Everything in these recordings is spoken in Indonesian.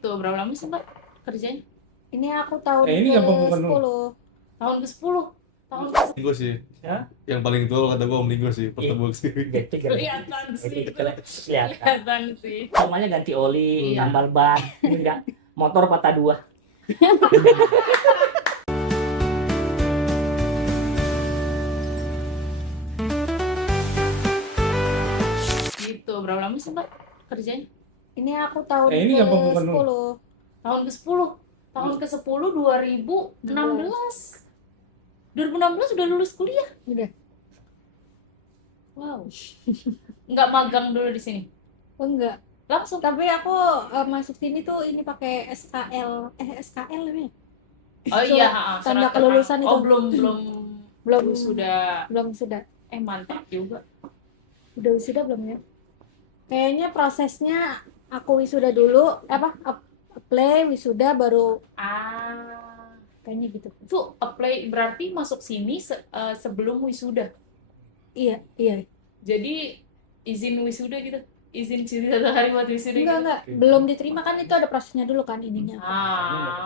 Tuh, berapa lama sih Mbak kerjanya? Ini aku tahun ini gampang bukan lu. ke-10. Tahun ke-10. Tahun ke Linggo sih. Ya? Yang paling tua kata gua Om Linggo sih, pertebuk sih. Gitu kelihatan sih. kelihatan. Kelihatan sih. Semuanya ganti oli, Iya. tambal ban, ini enggak motor patah 2. Gitu, berapa lama sih Mbak kerjanya? Ini aku tahun ini gampang bukan lu. ke-10. Tahun ke-10. Tahun ke-10 2016. 2016 udah lulus kuliah. Udah. Wow. Nggak magang dulu di sini. Oh, enggak. Langsung. Tapi aku masuk sini tuh ini pakai SKL ini. Oh Surat iya, tanda surat kelulusan keterangan. Oh, itu. belum Belum sudah. sudah. Mantap juga. Udah wisuda belum ya? Kayaknya prosesnya aku wisuda dulu, apply wisuda baru kayaknya gitu. Tuh apply berarti masuk sini sebelum wisuda. Iya. Jadi izin wisuda gitu. Izin cuti 1 hari buat wisuda gitu. Enggak. Belum diterima kan, itu ada prosesnya dulu kan ininya.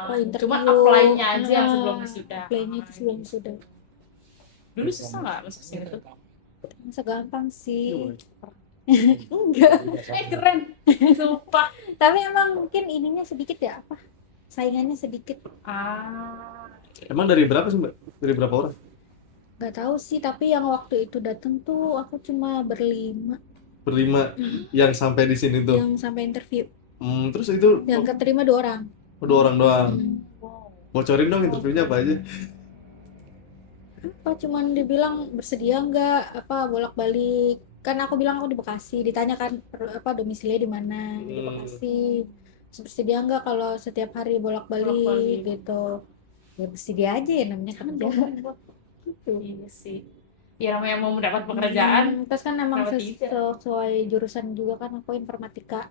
Oh, interview. Cuma apply-nya aja yang sebelum wisuda. Apply-nya itu sebelum wisuda. Dulu susah nggak masuk sini tuh? Masa gampang sih. Iya. Enggak. Keren. Sumpah. Tapi emang mungkin ininya sedikit ya, saingannya sedikit. Emang dari berapa sih, Mbak? Dari berapa orang? Nggak tahu sih, tapi yang waktu itu datang tuh aku cuma berlima Berlima yang sampai di sini tuh. yang sampai interview. Terus itu Yang keterima 2 orang. 2 orang doang. Wow. Bocorin dong interviewnya apa aja. Cuman dibilang bersedia nggak bolak-balik. Kan aku bilang aku di Bekasi, ditanya kan domisilinya di mana, di Bekasi. Terus bersedia nggak kalau setiap hari bolak-balik gitu. Ya bersedia aja ya, namanya kerja. Gitu. Iya sih. Ya namanya mau mendapat pekerjaan. Terus kan emang kenapa tidak? sesuai jurusan juga kan, aku informatika.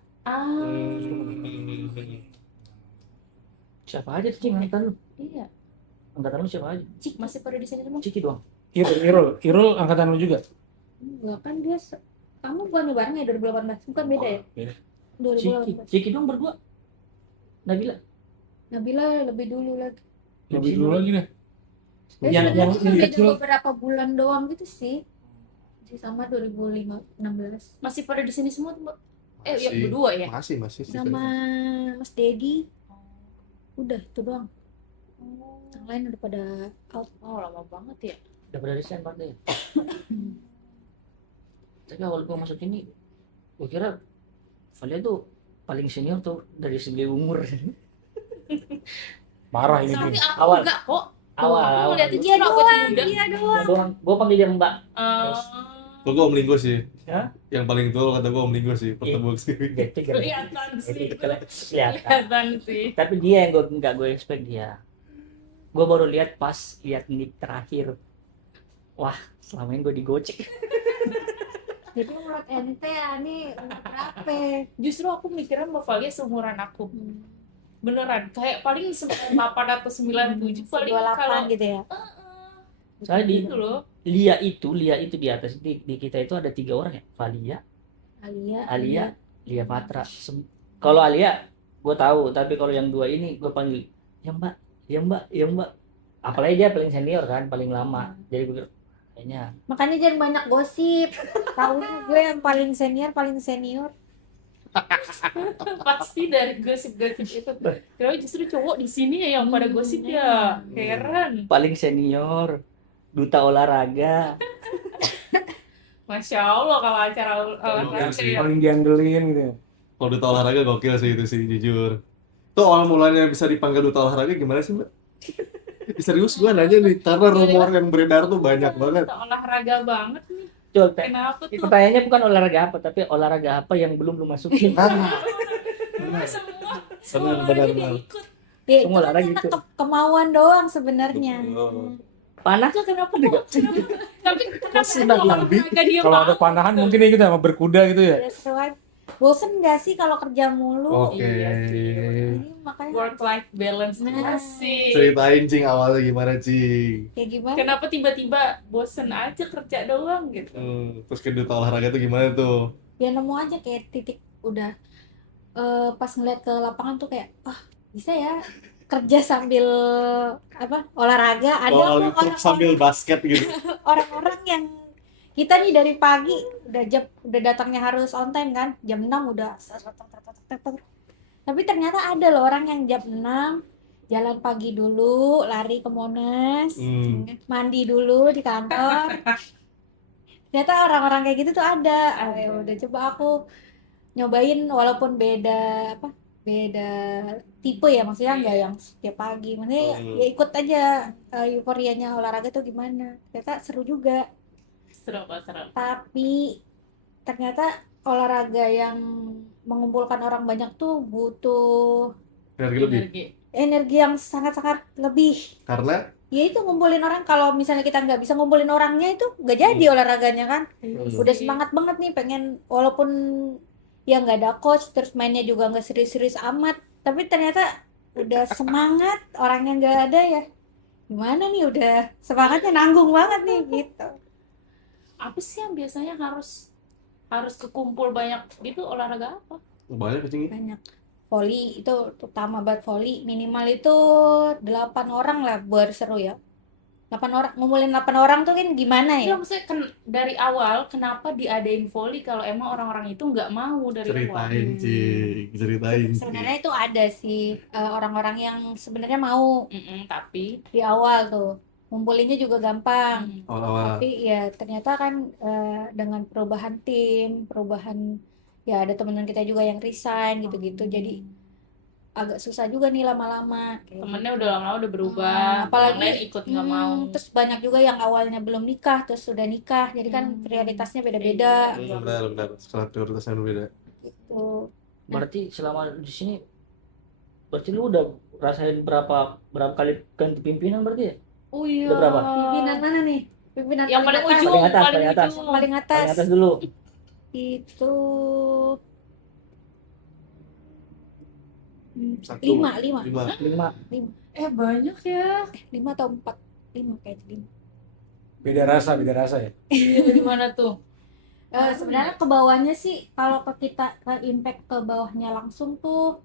Siapa aja tuh angkatan lu? Iya. Angkatan lu siapa aja? Cik masih pada di sini semua. Ciki doang. Irul angkatan lu juga? Enggak kan dia kamu bukan bareng ya 2018, bukan beda ya? Beda. 2018. Ciki doang berdua. Nabila. Nabila lebih dulu lagi. Lebih dulu lagi deh. Yang beda kecil. beberapa bulan doang gitu sih. Sama 2016 Masih pada di sini semua tuh, Mbak. Ya Masih. berdua ya. Masih. sama Mas Dedi. Udah itu doang. Yang lain udah pada out. Oh, lama banget ya. Udah pada resign pada ya. Tapi awal gua masuk ini, gua kira Valia tuh paling senior tuh dari segi umur. Parah ini Tapi Din. aku Awal. enggak kok. Awal. Aku ngeliatnya Dia justru awet doang, muda. dia Gua doang. Gua panggil dia Mbak. Kalau gua Om Linggo sih. Ya? Yang paling tua kata gua Om Linggo sih, pertebuk sih. Gitu Kelihatan sih. kelihatan. Kelihatan sih. Tapi dia yang gue expect dia. Gue baru lihat pas lihat nick terakhir. Wah, selama ini gue digocek. Jadi menurut ente ini umur berapa? Justru aku mikirnya Mbak Valia seumuran aku. Beneran. Kayak paling 98 atau 97 paling 28 kalau gitu ya. Soalnya di gitu loh. Lia itu di atas di kita itu ada 3 orang ya. Valia, Alia, Lia Patra. Kalau Alia gue tahu, tapi kalau yang 2 ini gue panggil ya Mbak. Apalagi dia paling senior kan, paling lama. Jadi gue kayaknya Makanya jangan banyak gosip. Tahunya gue yang paling senior. Pasti dari gosip-gosip itu. Kalau justru cowok di sini ya yang pada gosip ya. Heran. paling senior, duta olahraga. Masya Allah kalau acara olahraga ya. Paling diandelin gitu ya. Kalau duta olahraga gokil sih itu sih, jujur. Tuh awal mulanya bisa dipanggil duta olahraga gimana sih, Mbak? Serius gua nanya nih, karena rumor yang beredar tuh banyak banget. Olahraga banget nih. Coba Kenapa tuh? pertanyaannya bukan olahraga apa, tapi olahraga apa yang belum lu masukin. Semua Benar. dia ikut. Ya, Semua itu olahraga kan gitu. kemauan doang sebenarnya. Panas Itu kenapa kok? Tapi kenapa Senang olahraga dia Kalau ada mau? panahan mungkin ikut sama berkuda gitu ya. That's right. Bosen gak sih kalau kerja mulu? Oke. Iya sih. Jadi makanya Work life balance Nah. asik. Ceritain Cing awalnya gimana Cing? kayak gimana? Kenapa tiba-tiba bosen aja kerja doang gitu? Terus ke duta olahraga tuh gimana tuh? Ya nemu aja kayak titik udah pas ngeliat ke lapangan tuh kayak bisa ya kerja sambil olahraga. Ada Soal kok itu sambil basket gitu. orang-orang yang kita nih dari pagi udah datangnya harus on time kan, jam 6 udah tapi ternyata ada loh orang yang jam 6 jalan pagi dulu, lari ke Monas, mandi dulu di kantor. Ternyata orang-orang kayak gitu tuh ada. Ya udah coba aku nyobain walaupun beda tipe ya, maksudnya nggak yang setiap pagi, maksudnya ya ikut aja euforianya olahraga tuh gimana. Ternyata seru juga, Seru kok, seru. tapi ternyata olahraga yang mengumpulkan orang banyak tuh butuh Energi lebih. energi yang sangat-sangat lebih. Karena Ya itu ngumpulin orang, kalau misalnya kita nggak bisa ngumpulin orangnya itu nggak jadi olahraganya kan. Udah semangat banget nih pengen, walaupun ya nggak ada coach, terus mainnya juga nggak serius-serius amat, tapi ternyata udah semangat, orangnya nggak ada ya gimana nih, udah semangatnya nanggung banget nih gitu. Apa sih yang biasanya harus kekumpul banyak gitu, olahraga apa? banyak kucing. Banyak volley itu utama banget, volley minimal itu 8 orang lah biar seru ya. 8 orang, ngumpulin 8 orang tuh kan gimana Ya ya. maksudnya dari awal kenapa diadain volley kalau emang orang-orang itu nggak mau dari awal? Ceritain. Sebenarnya itu ada sih orang-orang yang sebenarnya mau Tapi di awal tuh, ngumpulinnya juga gampang. Awal-awal. Tapi ya ternyata kan dengan perubahan tim, ya ada teman-teman kita juga yang resign gitu-gitu, jadi agak susah juga nih lama-lama. temennya udah lama-lama udah berubah, Apalagi yang lain ikut nggak mau. terus banyak juga yang awalnya belum nikah terus sudah nikah, jadi kan prioritasnya beda-beda Benar. Skala prioritasnya beda. gitu. Berarti selama di sini, berarti lu udah rasain berapa kali ganti pimpinan berarti ya? Oh iya. Udah berapa? Pimpinan mana nih? Pimpinan Yang paling ujung, Paling atas, paling paling atas. ujung. paling atas Paling atas dulu. itu Satu. lima 5. Banyak ya. 5 atau 4, 5 kayaknya 5. Beda rasa ya. Iya, gimana tuh? Sebenarnya ke bawahnya sih, kalau ke kita ke impact ke bawahnya langsung tuh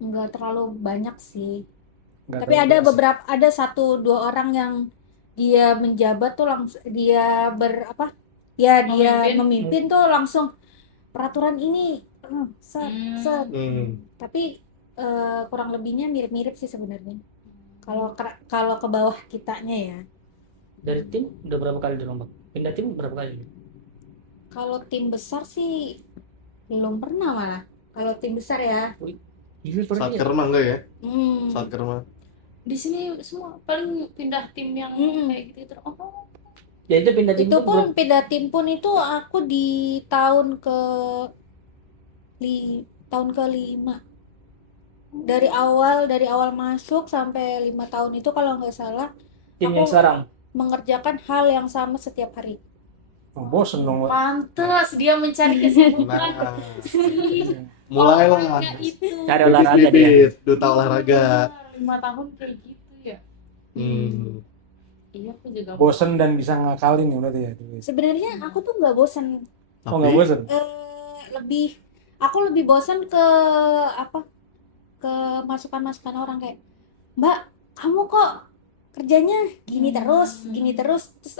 nggak terlalu banyak sih. Nggak Tapi tahu ada sih. beberapa, ada 1-2 orang yang dia menjabat tuh langsung dia dia memimpin tuh langsung peraturan ini set. Tapi kurang lebihnya mirip-mirip sih sebenarnya. Kalau ke bawah kitanya ya. Dari tim udah berapa kali dirombak? Pindah tim berapa kali? Kalau tim besar sih belum pernah malah. Kalau tim besar ya. Iya, Saat berarti ya? kerma enggak ya? Hmm. Saat kerma. Di sini semua paling pindah tim yang kayak gitu. Oh, Ya itu pindah tim Itu tuh pun pindah tim pun itu aku di tahun tahun ke-5. Dari awal masuk sampai 5 tahun itu kalau nggak salah tim aku yang sekarang. mengerjakan hal yang sama setiap hari. Oh, bosen dong. Wak. pantes dia mencari kesibukan. Nah, Si mulailah olahraga itu. Cari olahraga dia. bibit duta olahraga. 5 tahun kayak gitu ya. Iya, aku juga. Bosen dan bisa ngakalin ya berarti ya. Sebenarnya aku tuh nggak bosan. Oh, nggak bosen? Aku lebih bosan ke masukan-masukan orang kayak, Mbak, kamu kok kerjanya gini terus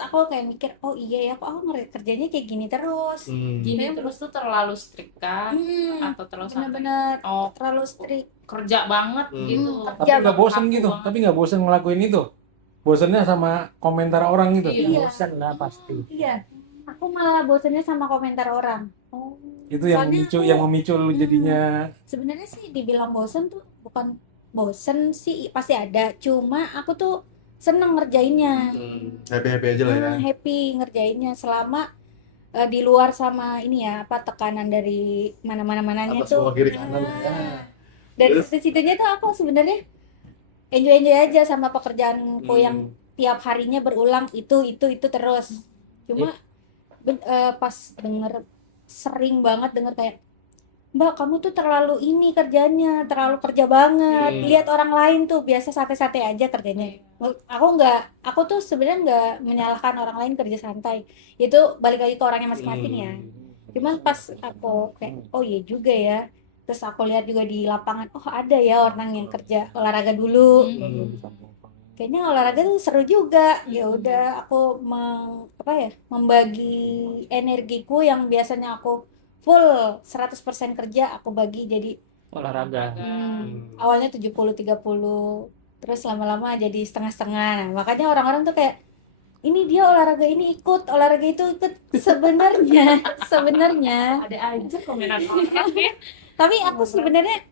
aku kayak mikir, oh iya ya, kok aku kerjanya kayak gini terus. Gini terus tuh terlalu strict kan? Atau terlalu santai? Bener-bener Oh, terlalu strict. kerja banget gitu. Tapi nggak bosen gitu. Tapi nggak bosen ngelakuin itu. Bosennya sama komentar orang gitu. Iya. Bosan lah pasti. Iya, aku malah bosannya sama komentar orang. Itu yang Soalnya memicu lu jadinya. Sebenarnya sih dibilang bosan tuh bukan bosan sih, pasti ada. Cuma aku tuh seneng ngerjainnya. Happy aja lah ya. Happy ngerjainnya selama di luar sama ini ya, tekanan dari mana-mananya Atas tuh. bawah kiri kanan lah ya. Dari Terus? situnya tuh aku sebenarnya enjoy aja sama pekerjaanku yang tiap harinya berulang itu terus. Cuma pas sering banget denger kayak, Mbak, kamu tuh terlalu ini kerjanya, terlalu kerja banget. Lihat orang lain tuh biasa santai-santai aja kerjanya. Aku tuh sebenarnya nggak menyalahkan orang lain kerja santai. Itu balik lagi ke orangnya masing-masing ya. Cuman pas aku kayak, oh iya juga ya. terus aku lihat juga di lapangan, oh ada ya orang yang kerja olahraga dulu. Kayaknya olahraga tuh seru juga. Ya udah aku membagi energiku yang biasanya aku full 100% kerja, aku bagi jadi Olahraga. awalnya 70-30, terus lama-lama jadi setengah-setengah. Nah, makanya orang-orang tuh kayak ini dia olahraga ini ikut, olahraga itu ikut. Sebenarnya Ada aja komenan orang ya. tapi aku sebenarnya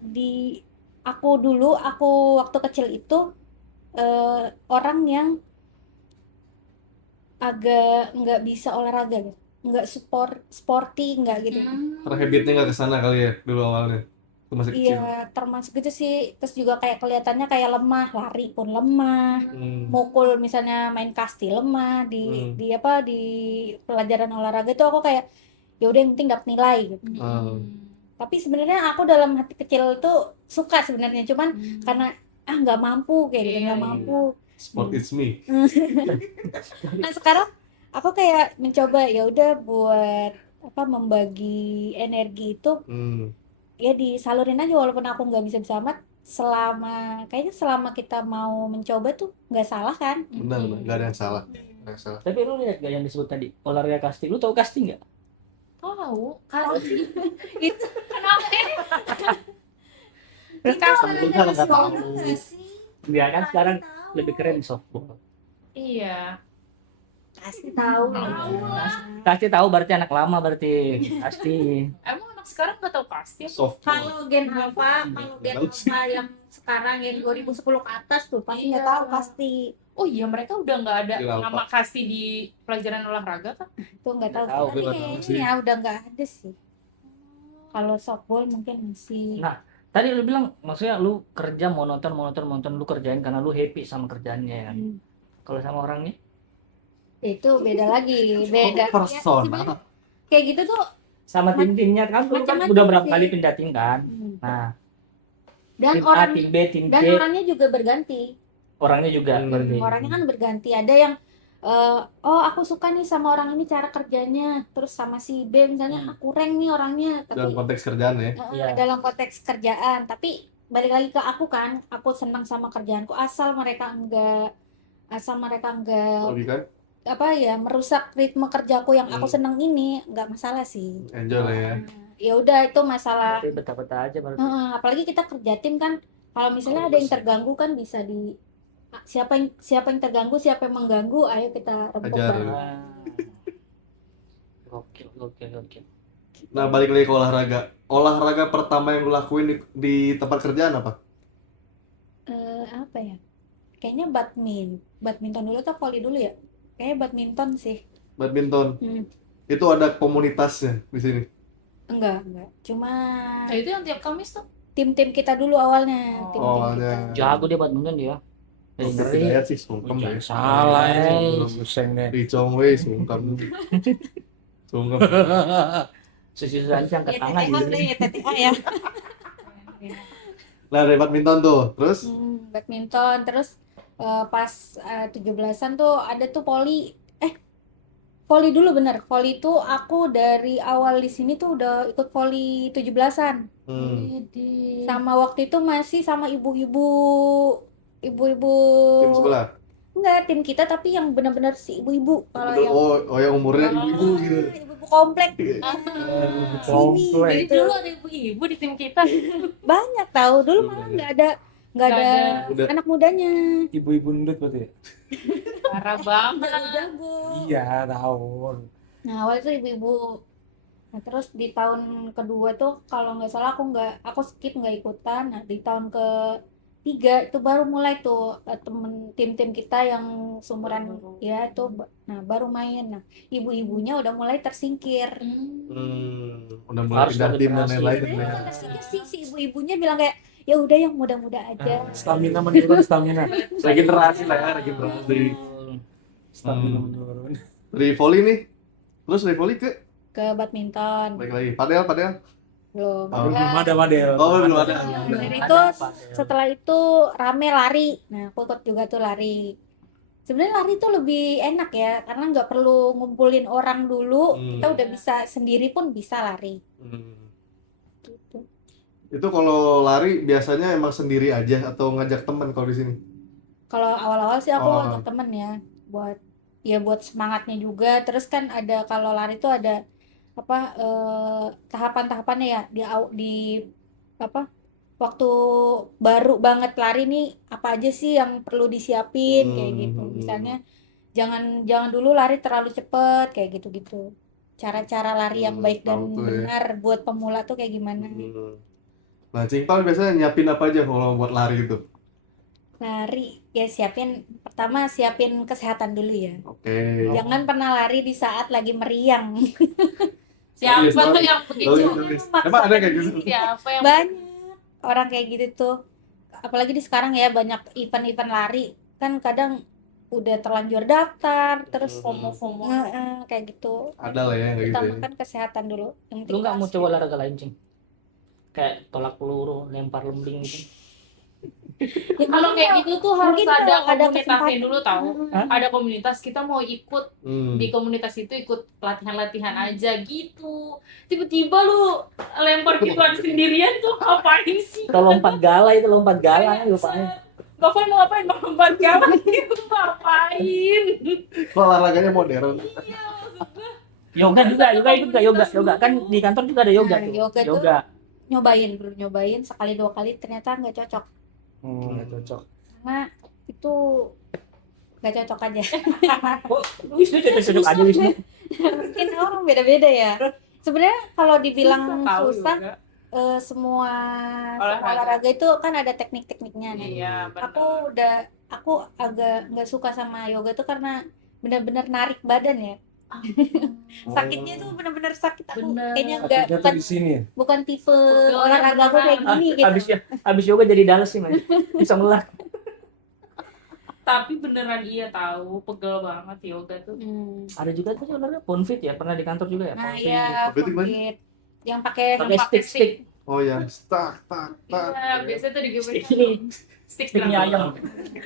di aku waktu kecil itu orang yang agak nggak bisa olahraga gitu, nggak sporty nggak gitu. Karena habitnya nggak kesana kali ya dulu awalnya. Itu masih kecil. Iya, termasuk gitu sih. Terus juga kayak kelihatannya kayak lemah, lari pun lemah, mukul misalnya main kasti lemah di pelajaran olahraga tuh aku kayak ya udah yang penting dapat nilai gitu. Tapi sebenarnya aku dalam hati kecil tuh suka sebenarnya, cuman karena nggak mampu kayak gitu, nggak mampu. Sport it's me. Nah sekarang aku kayak mencoba ya udah buat membagi energi itu ya disalurin aja, walaupun aku nggak bisa amat, selama kita mau mencoba tuh nggak salah kan. Benar, nggak ada yang salah. Nggak ada yang salah. Tapi lu lihat gak yang disebut tadi olahraga kasti? Lu tahu kasti nggak? Tahu, Itu kenapa ini? Benar, nggak tahu. Dia kan sekarang lebih keren softball. Iya. pasti tahu. Kasti tahu berarti anak lama berarti. Pasti. Emang anak sekarang nggak tahu pasti? Softball. Kalau Gen Alpha, yang sekarang yang 2010 ke atas tuh pasti nggak tahu pasti. Oh iya, mereka udah nggak ada Iya, nama kasti di pelajaran olahraga kan? Itu nggak tahu. Tahu, Tapi nggak tahu kayaknya sih. ya udah nggak ada sih. Kalau softball mungkin masih. Nah, tadi lu bilang maksudnya lu kerja monoton lu kerjain karena lu happy sama kerjaannya ya kan. Kalau sama orangnya Itu beda lagi, beda. Kok persona? sebenarnya kayak gitu tuh. sama tim-timnya kan lu kan Macam-macam udah berapa sih. kali pindah tim kan. Nah, Dan tim A, orang tim B, tim dan C, orangnya juga berganti. orangnya juga berarti. Orangnya kan berganti. Ada yang oh aku suka nih sama orang ini cara kerjanya, terus sama si B misalnya kurang nih orangnya, Dalam tapi konteks kerjaan ya. Iya. dalam konteks kerjaan. Tapi balik lagi ke aku kan, aku senang sama kerjaanku asal mereka enggak Lebih kan? merusak ritme kerjaku yang aku seneng ini, nggak masalah sih. Enjoy lah ya. Ya udah itu masalah. Berarti betah-betah aja berarti. Apalagi kita kerja tim kan, kalau misalnya ada yang terganggu kan bisa siapa yang terganggu, siapa yang mengganggu, ayo kita rembuk Ajar. bareng. Gokil. Nah, balik lagi ke olahraga. Olahraga pertama yang lu lakuin di tempat kerjaan apa? Apa ya? Kayaknya badminton dulu atau volley dulu ya? Kayaknya badminton sih. Badminton. Itu ada komunitasnya di sini. Enggak. Cuma Nah itu yang tiap Kamis tuh. tim-tim kita dulu awalnya. Oh. Tim-tim Awalnya. kita. Jago dia badminton dia. Dari Oke, ngeri. Hidayat sih sungkem ya. Salah ini. Guys. Buseng deh. Di Chongwei sungkem. Sungkem. Susi angkat Ya, tangan TTO gitu. deh, ya, TTO ya. Nah, dari badminton tuh. Terus Badminton, terus pas 17-an tuh ada tuh volley dulu bener. Volley tuh aku dari awal di sini tuh udah ikut volley 17-an. Sama waktu itu masih sama ibu-ibu tim sebelah. enggak, tim kita tapi yang benar-benar si ibu-ibu. Kalau Betul. yang Oh, yang umurnya ibu gitu. ibu-ibu komplek sini Jadi gitu. dulu ada ibu-ibu di tim kita. Banyak tahu dulu malah nggak ada Nggak ada. Udah. anak mudanya. Ibu-ibu ndut berarti ya? Parah banget. Jago. Iya, tahu. Nah, awal itu ibu-ibu. Nah, terus di tahun kedua tuh kalau nggak salah aku skip nggak ikutan. Nah, di tahun ketiga itu baru mulai tuh tim-tim kita yang seumuran ya itu baru main. Nah, ibu-ibunya udah mulai tersingkir. Udah mulai Harus pindah tim dan konsentrasi. lain-lain Sebenarnya ya. bukan tersingkir sih, si ibu-ibunya bilang kayak ya udah yang muda-muda aja. Stamina menurun, stamina. Regenerasi lah ya, regenerasi. Stamina menurun. Dari volley nih. Terus dari volley ke Badminton balik lagi. Padel. belum. Oh, Belum ada model. Oh, belum ada. Dari itu setelah itu rame lari. Nah, aku ikut juga tuh lari. Sebenarnya lari tuh lebih enak ya, karena nggak perlu ngumpulin orang dulu. Kita udah bisa sendiri pun bisa lari. gitu. Itu kalau lari biasanya emang sendiri aja atau ngajak teman kalau di sini? Kalau awal-awal sih aku Oh. ajak temen ya buat semangatnya juga. Terus kan ada kalau lari tuh ada apa tahapan-tahapannya ya di apa waktu baru banget lari nih apa aja sih yang perlu disiapin kayak gitu. Misalnya jangan dulu lari terlalu cepet kayak gitu-gitu. Cara-cara lari yang baik dan tahu tuh ya. benar buat pemula tuh kayak gimana. Nah, Cingpal biasanya nyiapin apa aja kalau buat lari itu? Lari ya pertama siapin kesehatan dulu ya. Oke. Jangan pernah lari di saat lagi meriang. Siapa Bagus, tuh yang begitu? Bagus. Emang ada kayak gitu? Siapa yang Banyak orang kayak gitu tuh. Apalagi di sekarang ya banyak event-event lari. Kan kadang udah terlanjur daftar terus FOMO? kayak gitu. Ada lah ya kayak gitu ya. Utamakan kesehatan dulu. Yang Lu nggak mau pasti. coba olahraga lain, Cing? Kayak tolak peluru, lempar lembing gitu. Ya, Kalau kayak gitu tuh harus mungkin ada kalau ada komunitasnya kesempatan. dulu tahu. Hah? Ada komunitas, kita mau ikut Hmm. di komunitas itu ikut latihan-latihan aja gitu. Tiba-tiba lu lempar gituan sendirian tuh ngapain sih? Atau lompat gala itu, lompat gala lupain. Bapak mau ngapain? Mau lompat gala itu ngapain? Kok olahraganya modern? Iya, maksud gue. Yoga juga yoga kan di kantor juga ada yoga Nah, tuh. yoga tuh Yoga. nyobain sekali 2 kali ternyata nggak cocok Nggak cocok. karena itu nggak cocok aja. Kok Wisnu cocok aja Wisnu. Mungkin orang beda-beda ya. Sebenarnya kalau dibilang Tahu susah juga. semua Olahraga. olahraga itu kan ada teknik-tekniknya nih. Iya, benar. Aku agak nggak suka sama yoga tuh karena benar-benar narik badan ya. Sakitnya tuh benar-benar sakit. Aku Bener. kayaknya nggak Sakitnya tuh di sini ya. bukan tipe Pegelnya olahraga aku kayak beneran. gini gitu. Habis yoga jadi Dallas sih, man. Bisa ngelak. Tapi beneran iya tahu, pegel banget yoga tuh. Ada juga tuh olahraga Ponfit ya, pernah di kantor juga ya, Nah Ponfit. ya, Tapi itu gimana? fit. Yang pakai Pakai stick. Oh ya, tak. Iya, biasanya tuh digeber Stick ini. Sticknya ayam.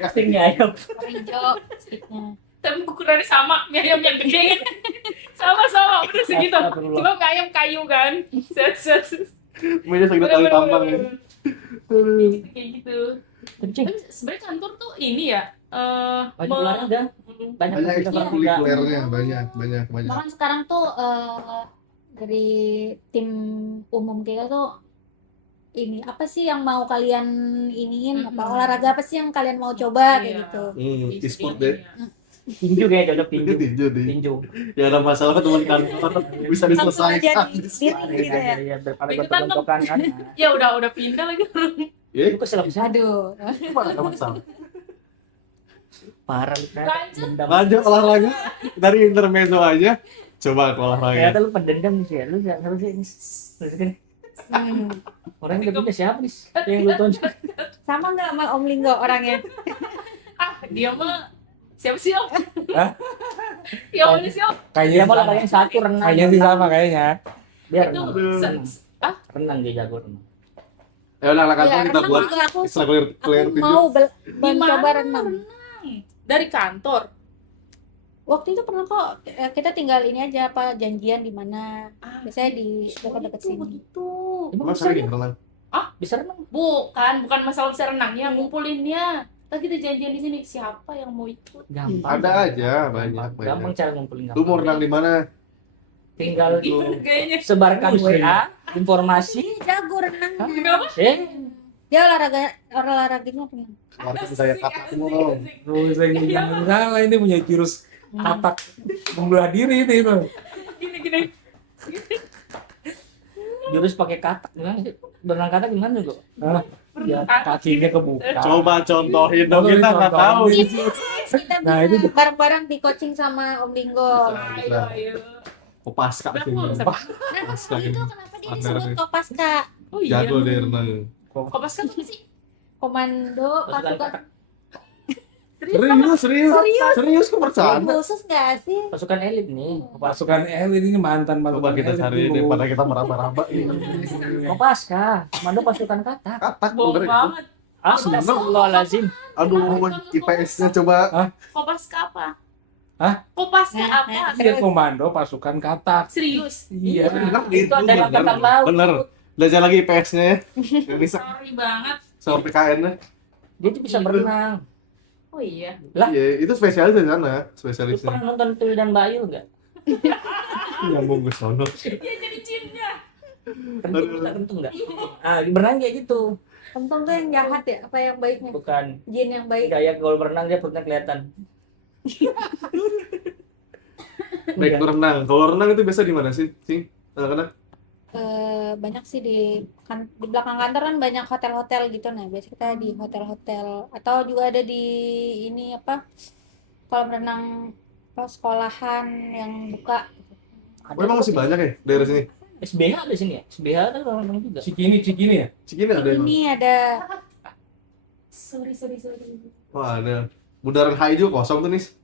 Sticknya ayam. hijau sticknya. Tapi ukurannya sama, mie ayam yang gede kan. Sama, bener segitu. Astagfirullah. Cuma mie ayam kayu kan. Set. Mainnya sakit kali tampang ya. Kayak gitu. Tapi Cing, Tapi sebenarnya kantor tuh ini ya. banyak olahraga. Banyak Banyak fasilitas olahraga. ekstrakurikulernya, banyak. Bahkan sekarang tuh dari tim umum kita tuh ini apa sih yang mau kalian iniin apa olahraga apa sih yang kalian mau coba kayak Iya. gitu. E-sport deh. Tinju kayaknya cocok tinju. Tinju. Tinju. Ya ada masalah teman kantor bisa Langsung diselesaikan. aja diri gitu ya. Iya, daripada Ikutan dong. gontok-gontokan kan. Ya udah pindah lagi. Ya, Itu kesel bisa. Aduh. mana ada masalah. Parah lu kan. Lanjut. Dendam. Lanjut olahraga dari intermezzo aja. Coba ke olahraga. Ternyata lu pendendam sih ya. Lu harusnya ini. Terus kan orang yang udah siapa nih? Yang lu tonton. Sama nggak sama Om Linggo orangnya? Dia mah siapa sih Om? Hah? Ya mana sih Om? Dia Kayaknya mau sama. olahraga yang satu renang. Kayaknya sih sama kayaknya. Biar Itu renang. se- Renang dia jago renang. Ya udah anak kantor Ya, kita renang buat juga aku ekstrakurikuler tinju. mau Di mana coba renang. Dari kantor. Waktu itu pernah kok kita tinggal ini aja apa janjian di mana. Biasanya di dekat-dekat sini. Begitu. Emang Emang bisa sering renang? renang? Bisa renang. Bukan masalah bisa renangnya, ngumpulinnya. Tadi kita janjian di sini siapa yang mau ikut? Gampang. Ada aja, banyak. Gampang cara ngumpulin. Lu mau renang di mana? Tinggal Gimana kayaknya? sebarkan WA informasi. Ih, jago renang. Kenapa? Dia olahraganya renang. Keluarga saya katamu. Terus lagi jangan salah ini punya jurus katak membelah diri itu. Gini. Jurus pakai katak gimana sih? Berenang katak gimana kok? Hah? Ya, kakinya kebuka. Coba contohin dong, kita nggak tahu. Kita Nah, bisa itu- bareng-bareng di coaching sama Om Linggo. Ayo. Kopaska sih. Nah, Kopaska itu ini. kenapa dia Pamer disebut nih. Kopaska? Oh iya. Jago deh renang. Kopas kan apa sih? Komando Pasukan pasukan katak. Serius kok bercanda. khusus nggak sih? Pasukan elit nih. Pasukan elit ini mantan Coba kita elit cari dulu. daripada kita meraba-raba ini. Kopaska, komando pasukan katak. Katak Bohong bener itu. banget. Astagfirullahaladzim. Aduh, IPS-nya coba. Kopas ke apa? Kopasnya Nah, apa? nah, Iya, komando pasukan katak. Serius? Iya. Itu ada yang angkatan laut. Bener. Belajar lagi IPS-nya ya. Bisa Sorry banget. sama PKN-nya. Dia tuh bisa berenang. Oh iya. Lah. Iya, itu spesialis di sana, Lu spesialisnya. pernah nonton Tuyul dan Bayu nggak? Nyambung ke sono. Dia jadi cinnya. Kentung nggak? Ah, berenang kayak gitu. Kentung tuh yang jahat ya, apa yang baiknya? Bukan. Jin yang baik. Kayak kalau berenang dia perutnya kelihatan. Naik berenang. Kalau renang itu biasa di mana sih, Cing? Anak-anak? Banyak sih di belakang kantor kan banyak hotel-hotel gitu. Nah, biasanya kita di hotel-hotel atau juga ada di ini apa? Kolam renang apa, sekolahan yang buka. Oh, emang masih banyak ya daerah sini? SBH ada sini ya? SBH ada orang renang juga. Cikini ya. Cikini ada emang? Ini ada Sorry. Wah, ada. Bundaran HI juga kosong tuh, Nis.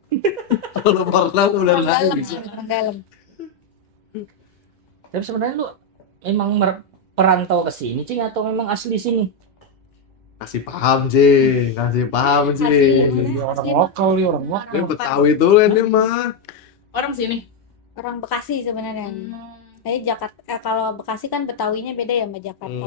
Kalau berenang Bundaran HI dalam, bisa. orang dalam. Tapi sebenarnya lu emang perantau ke sini, Cing, atau memang asli sini? Kasih paham, Cing. Kasih paham, Asli. Cing. Ini orang lokal nih, orang lokal. Ini Betawi tuh ini mah. Orang sini. Orang Bekasi sebenarnya. Hmm. Kayak Jakarta, kalau Bekasi kan Betawinya beda ya sama Jakarta.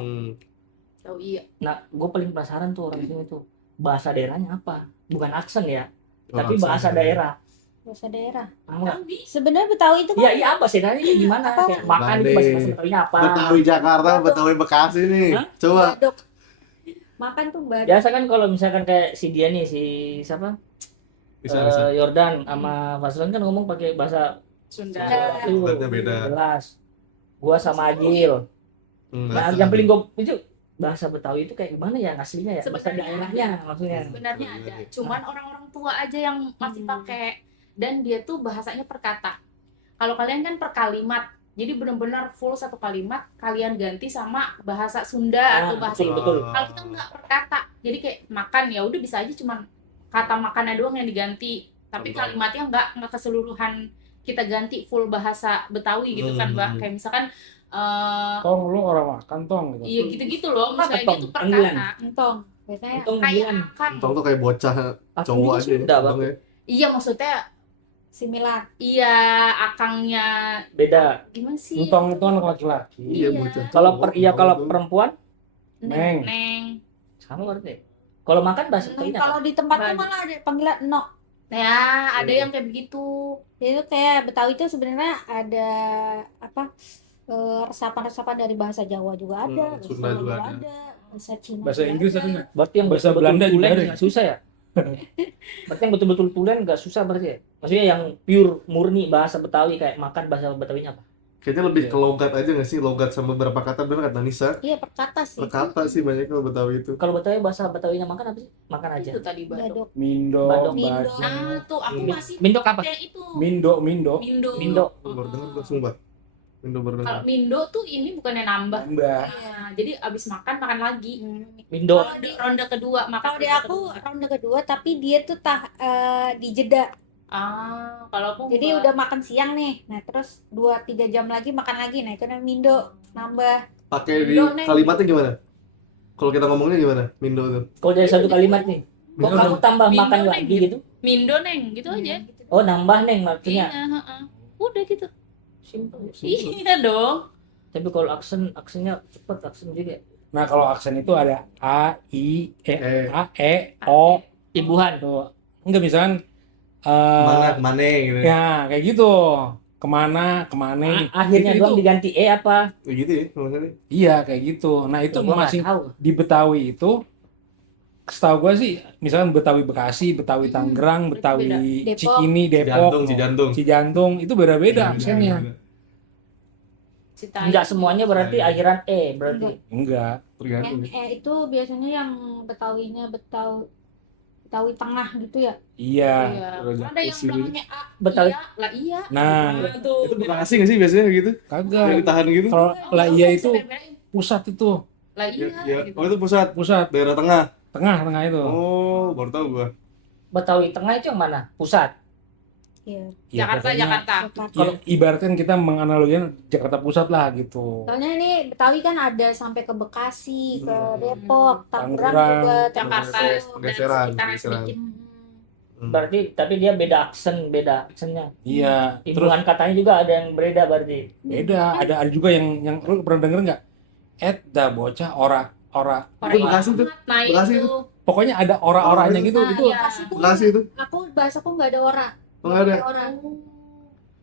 Oh iya. Nah, gue paling penasaran tuh orang sini tuh. Bahasa daerahnya apa? Bukan aksen ya, tapi Aksen. bahasa daerah. Bahasa daerah. Paham nggak? Sebenarnya Betawi itu kan Iya, apa sih? Nanya gimana? Apa? Kayak makan itu Bade. bahasa Betawinya apa? Betawi Jakarta, Betawi Bekasi nih. Hah? Coba. badok. Makan tuh badok. Biasa kan kalau misalkan kayak si dia nih, si siapa? Bisa. Yordan sama Faslan kan ngomong pakai bahasa Sunda. itu Logatnya beda. jelas. Gua sama Agil. Nah, yang paling gue itu bahasa Betawi itu kayak gimana ya aslinya ya? Bahasa Sebenarnya daerahnya maksudnya. Sebenarnya ada. Cuman orang-orang tua aja yang masih pakai, dan dia tuh bahasanya per kata. Kalau kalian kan per kalimat. Jadi benar-benar full satu kalimat kalian ganti sama bahasa Sunda atau bahasa betul. Kalau kita nggak per kata. Jadi kayak makan ya udah bisa aja cuman kata makannya doang yang diganti. Tapi Contoh. kalimatnya nggak keseluruhan kita ganti full bahasa Betawi gitu kan, Mbak. Kayak misalkan Tong, lu orang makan tong gitu. iya gitu-gitu loh, Apa misalnya tong? gitu per Panggilan. kata. Entong. Biasanya Untung Kayak bilang akan. Tong tuh kayak bocah cowok aja ya. Sunda, Bang. Bang, ya. Iya maksudnya similar. iya akangnya Beda. gimana sih? Entong itu anak laki-laki. Iya, Iya. bocah. Kalau cowok, kalau tuh. perempuan Neng. Neng. sama berarti. Kalau makan bahasa Betawinya apa? Kalau di tempatku Badok. malah ada panggilan eno. Ya, ada yang kayak begitu. Itu kayak Betawi itu sebenarnya ada apa? Resapan-resapan dari bahasa Jawa juga ada, bahasa Sunda juga Jawa ada. bahasa Cina. Bahasa juga Inggris ada. ada nggak? Berarti yang Bahasa betul-betul Belanda juga tulen ada. nggak susah ya? Berarti yang betul-betul tulen nggak susah berarti ya? Maksudnya yang pure murni bahasa Betawi kayak makan bahasa Betawinya apa? Kayaknya lebih Iya. ke logat aja nggak sih? Logat sama beberapa kata, bener kata Nisa. Iya, perkata sih. Perkata sih banyak kalau Betawi itu. Kalau Betawi bahasa Betawinya makan apa sih? Makan aja. Itu tadi badok. Badok. Mindo, Badok. Mindo. Badok. Nah, tuh aku Mindo. masih Mindo apa? pakai itu. Mindo. Mindo. Mindo. Baru denger gue sumpah. Indo baru Kalau denger. Mindo tuh ini bukannya nambah. Mbak. Nah, jadi abis makan lagi. Mindo. Kalau di ronde kedua makan Kalau di ronde aku kedua. ronde kedua, tapi dia tuh dijeda. Kalau aku Jadi enggak. udah makan siang nih. Nah, terus 2-3 jam lagi makan lagi. Nah, itu namanya Mindo, nambah. Pakai di Mindo, Neng. kalimatnya gimana? Kalau kita ngomongnya gimana? Mindo tuh. Kalau dari satu kalimat nih, kok Mindo. kamu tambah Mindo, makan Neng, lagi gitu? Mindo neng gitu aja. Oh nambah neng Iya, maksudnya. heeh. Udah gitu. Simple. Iya dong. Tapi kalau aksennya cepet aksen juga. Nah, kalau aksen itu ada A, I, Eh. A, E, O. Ibuhan. Tuh. Enggak misalkan Mana gitu. ya kayak gitu. Kemana, kemana. Akhirnya Itu- doang diganti apa? Kayak gitu ya maksudnya. Iya, kayak gitu. Nah, itu Gua nggak masing tahu. di Betawi itu setahu gua sih, misalkan Betawi Bekasi, Betawi Tangerang, Berarti Betawi beda. Cikini, Jantung, Depok, Cijantung. Cijantung, itu beda-beda Iya, aksennya. beda. Cita. Enggak semuanya berarti Iya. akhiran E berarti. Enggak. Tergantung. Yang itu biasanya yang Betawinya Betawi tengah gitu ya. Iya. Iya. Terus Ada yang isi- belakangnya A. Betawi. Iya, lah iya. Nah, tuh. Itu Bekasi nggak sih biasanya gitu? Yang kagak. ditahan gitu? Kalau lah iya itu Sebenarnya, pusat itu, lah iya. Ya. Gitu. Oh itu pusat, pusat daerah tengah. tengah itu. Oh, baru tahu gua. Betawi tengah itu yang mana? Pusat. Iya. Ya, Jakarta, pokoknya, Jakarta. ya, ibaratkan kita menganalogikan Jakarta Pusat lah gitu. Soalnya ini Betawi kan ada sampai ke Bekasi, ke Depok, Tangerang Tangerang, juga, Jakarta termasuk. Geseran, dan sekitarnya geseran. sedikit. Berarti tapi dia beda aksennya. Iya, terus Hubungan katanya juga ada yang beda berarti. beda. Ada juga yang lu pernah denger nggak? Da bocah ora. Orang Bekasi tuh. Nah Bekasi itu. Pokoknya ada ora-oranya gitu. Nah, Itu iya. Bekasi itu. Aku bahasaku nggak ada ora. Oh, nggak ada. Ora.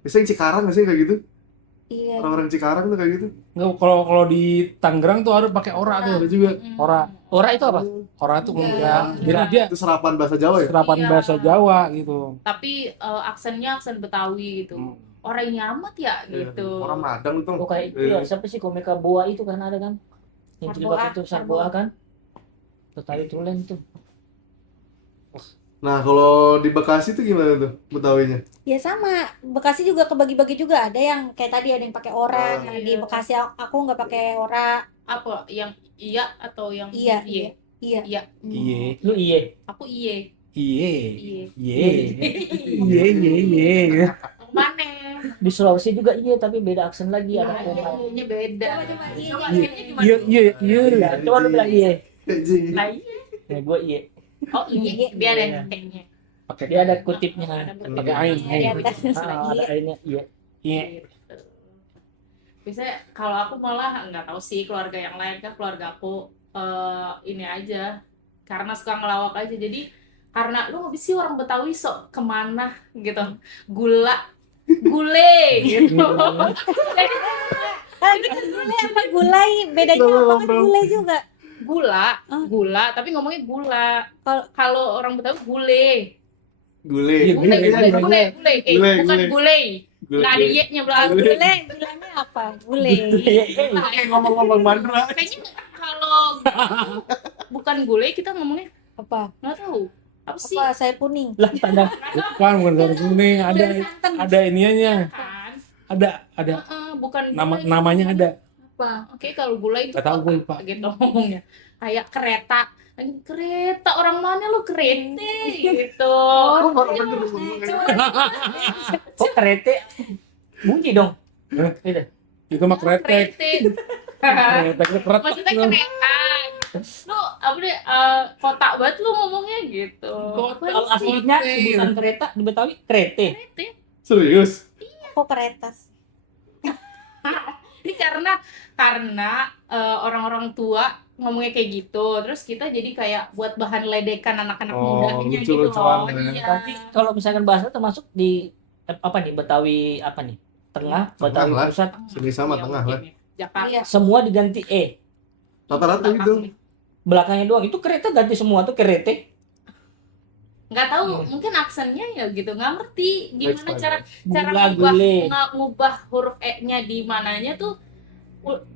Biasanya yang Cikarang nggak sih kayak gitu? Iya. Orang-orang Cikarang tuh kayak gitu. nggak, kalau di Tangerang tuh harus pakai ora Ada tuh. juga. Ora. Ora itu apa? Ora tuh Iya. enggak. Jadi dia Itu serapan bahasa Jawa ya? serapan Iya. bahasa Jawa gitu. Tapi aksennya aksen Betawi gitu. Hmm. Orang ini amat ya Iya. gitu. Orang Madang itu. Oh kayak itu ya, siapa sih komika Boa itu kan ada kan? Yang Sarboa, jilbab itu Sarboa kan? Betawi Tulen tuh. Nah, kalau di Bekasi tuh gimana tuh Betawinya? Ya sama, Bekasi juga kebagi-bagi juga. Ada yang kayak tadi ada yang pakai ora. Ah, Nah, iya. di Bekasi aku nggak pakai ora. Apa yang iya atau yang Iya, iye? Iya. Iya. Iye, Lu iye. Aku iye. iye, Iye. iye, iye, iye, iye. Mana? Di Sulawesi juga iye tapi beda aksen lagi ada Iya, koma. iyenya beda. Coba, iye. Coba Iya, iyenya gimana? iya, iya, iya. Ya, coba lu bilang iye. Nah, iya. Ya gua iye. Oh, iye. Dia ada Iya. kayaknya. Pakai Dia ada kutipnya. Ada Pakai ain, Di ain. atas. Ada airnya iye. Iye. Gitu. Biasanya kalau aku malah nggak tahu sih keluarga yang lain kan keluarga aku ini aja karena suka ngelawak aja jadi karena lu nggak sih orang Betawi sok kemana gitu gule gitu jadi Gulai apa gulai? Bedanya apa kan gulai juga. gula tapi ngomongnya gula Kalau- kalau orang Betawi gule Gule. Iya, gule gule, gule gule. gule bukan Gule. gule Gule. nggak ada y-nya belakang Gule. Gulainya apa? Gulai. Pakai ngomong-ngomong Mandra. kayaknya kalau bukan gule kita ngomongnya Apa? nggak tahu apa sih Apa sayur kuning? Lah tanda Bukan sayur kuning, ada iniannya. kan Ada bukan gulai. namanya ada. apa oke kalau gulai itu Nggak tahu, gue lupa. gitu ngomongnya kayak kereta kereta orang mana lo kereta gitu Aku baru denger ngomongnya. kok kerete bunyi dong. Eh? Gitu. Itu mah kretek. Kretek itu kretek. maksudnya kereta lu apa deh kotak banget lu ngomongnya gitu Kalau aslinya sebutan kereta di Betawi kerete. Serius? Kok keretas? ini karena orang-orang tua ngomongnya kayak gitu terus kita jadi kayak buat bahan ledekan anak-anak Oh, mudanya gitu lucu-lucuan loh ya. iya Berarti kalau misalkan bahasa termasuk di apa nih Betawi apa nih? Tengah, Betawi lah. pusat, Sini sama Iya, tengah lah. mungkin ya. Jakarta Iya. semua diganti e. Rata-rata gitu. Belakangnya doang itu kereta ganti semua tuh kerete. nggak tahu mungkin aksennya ya gitu nggak ngerti gimana Next cara Gula ngubah gule. ngubah huruf e-nya di mananya tuh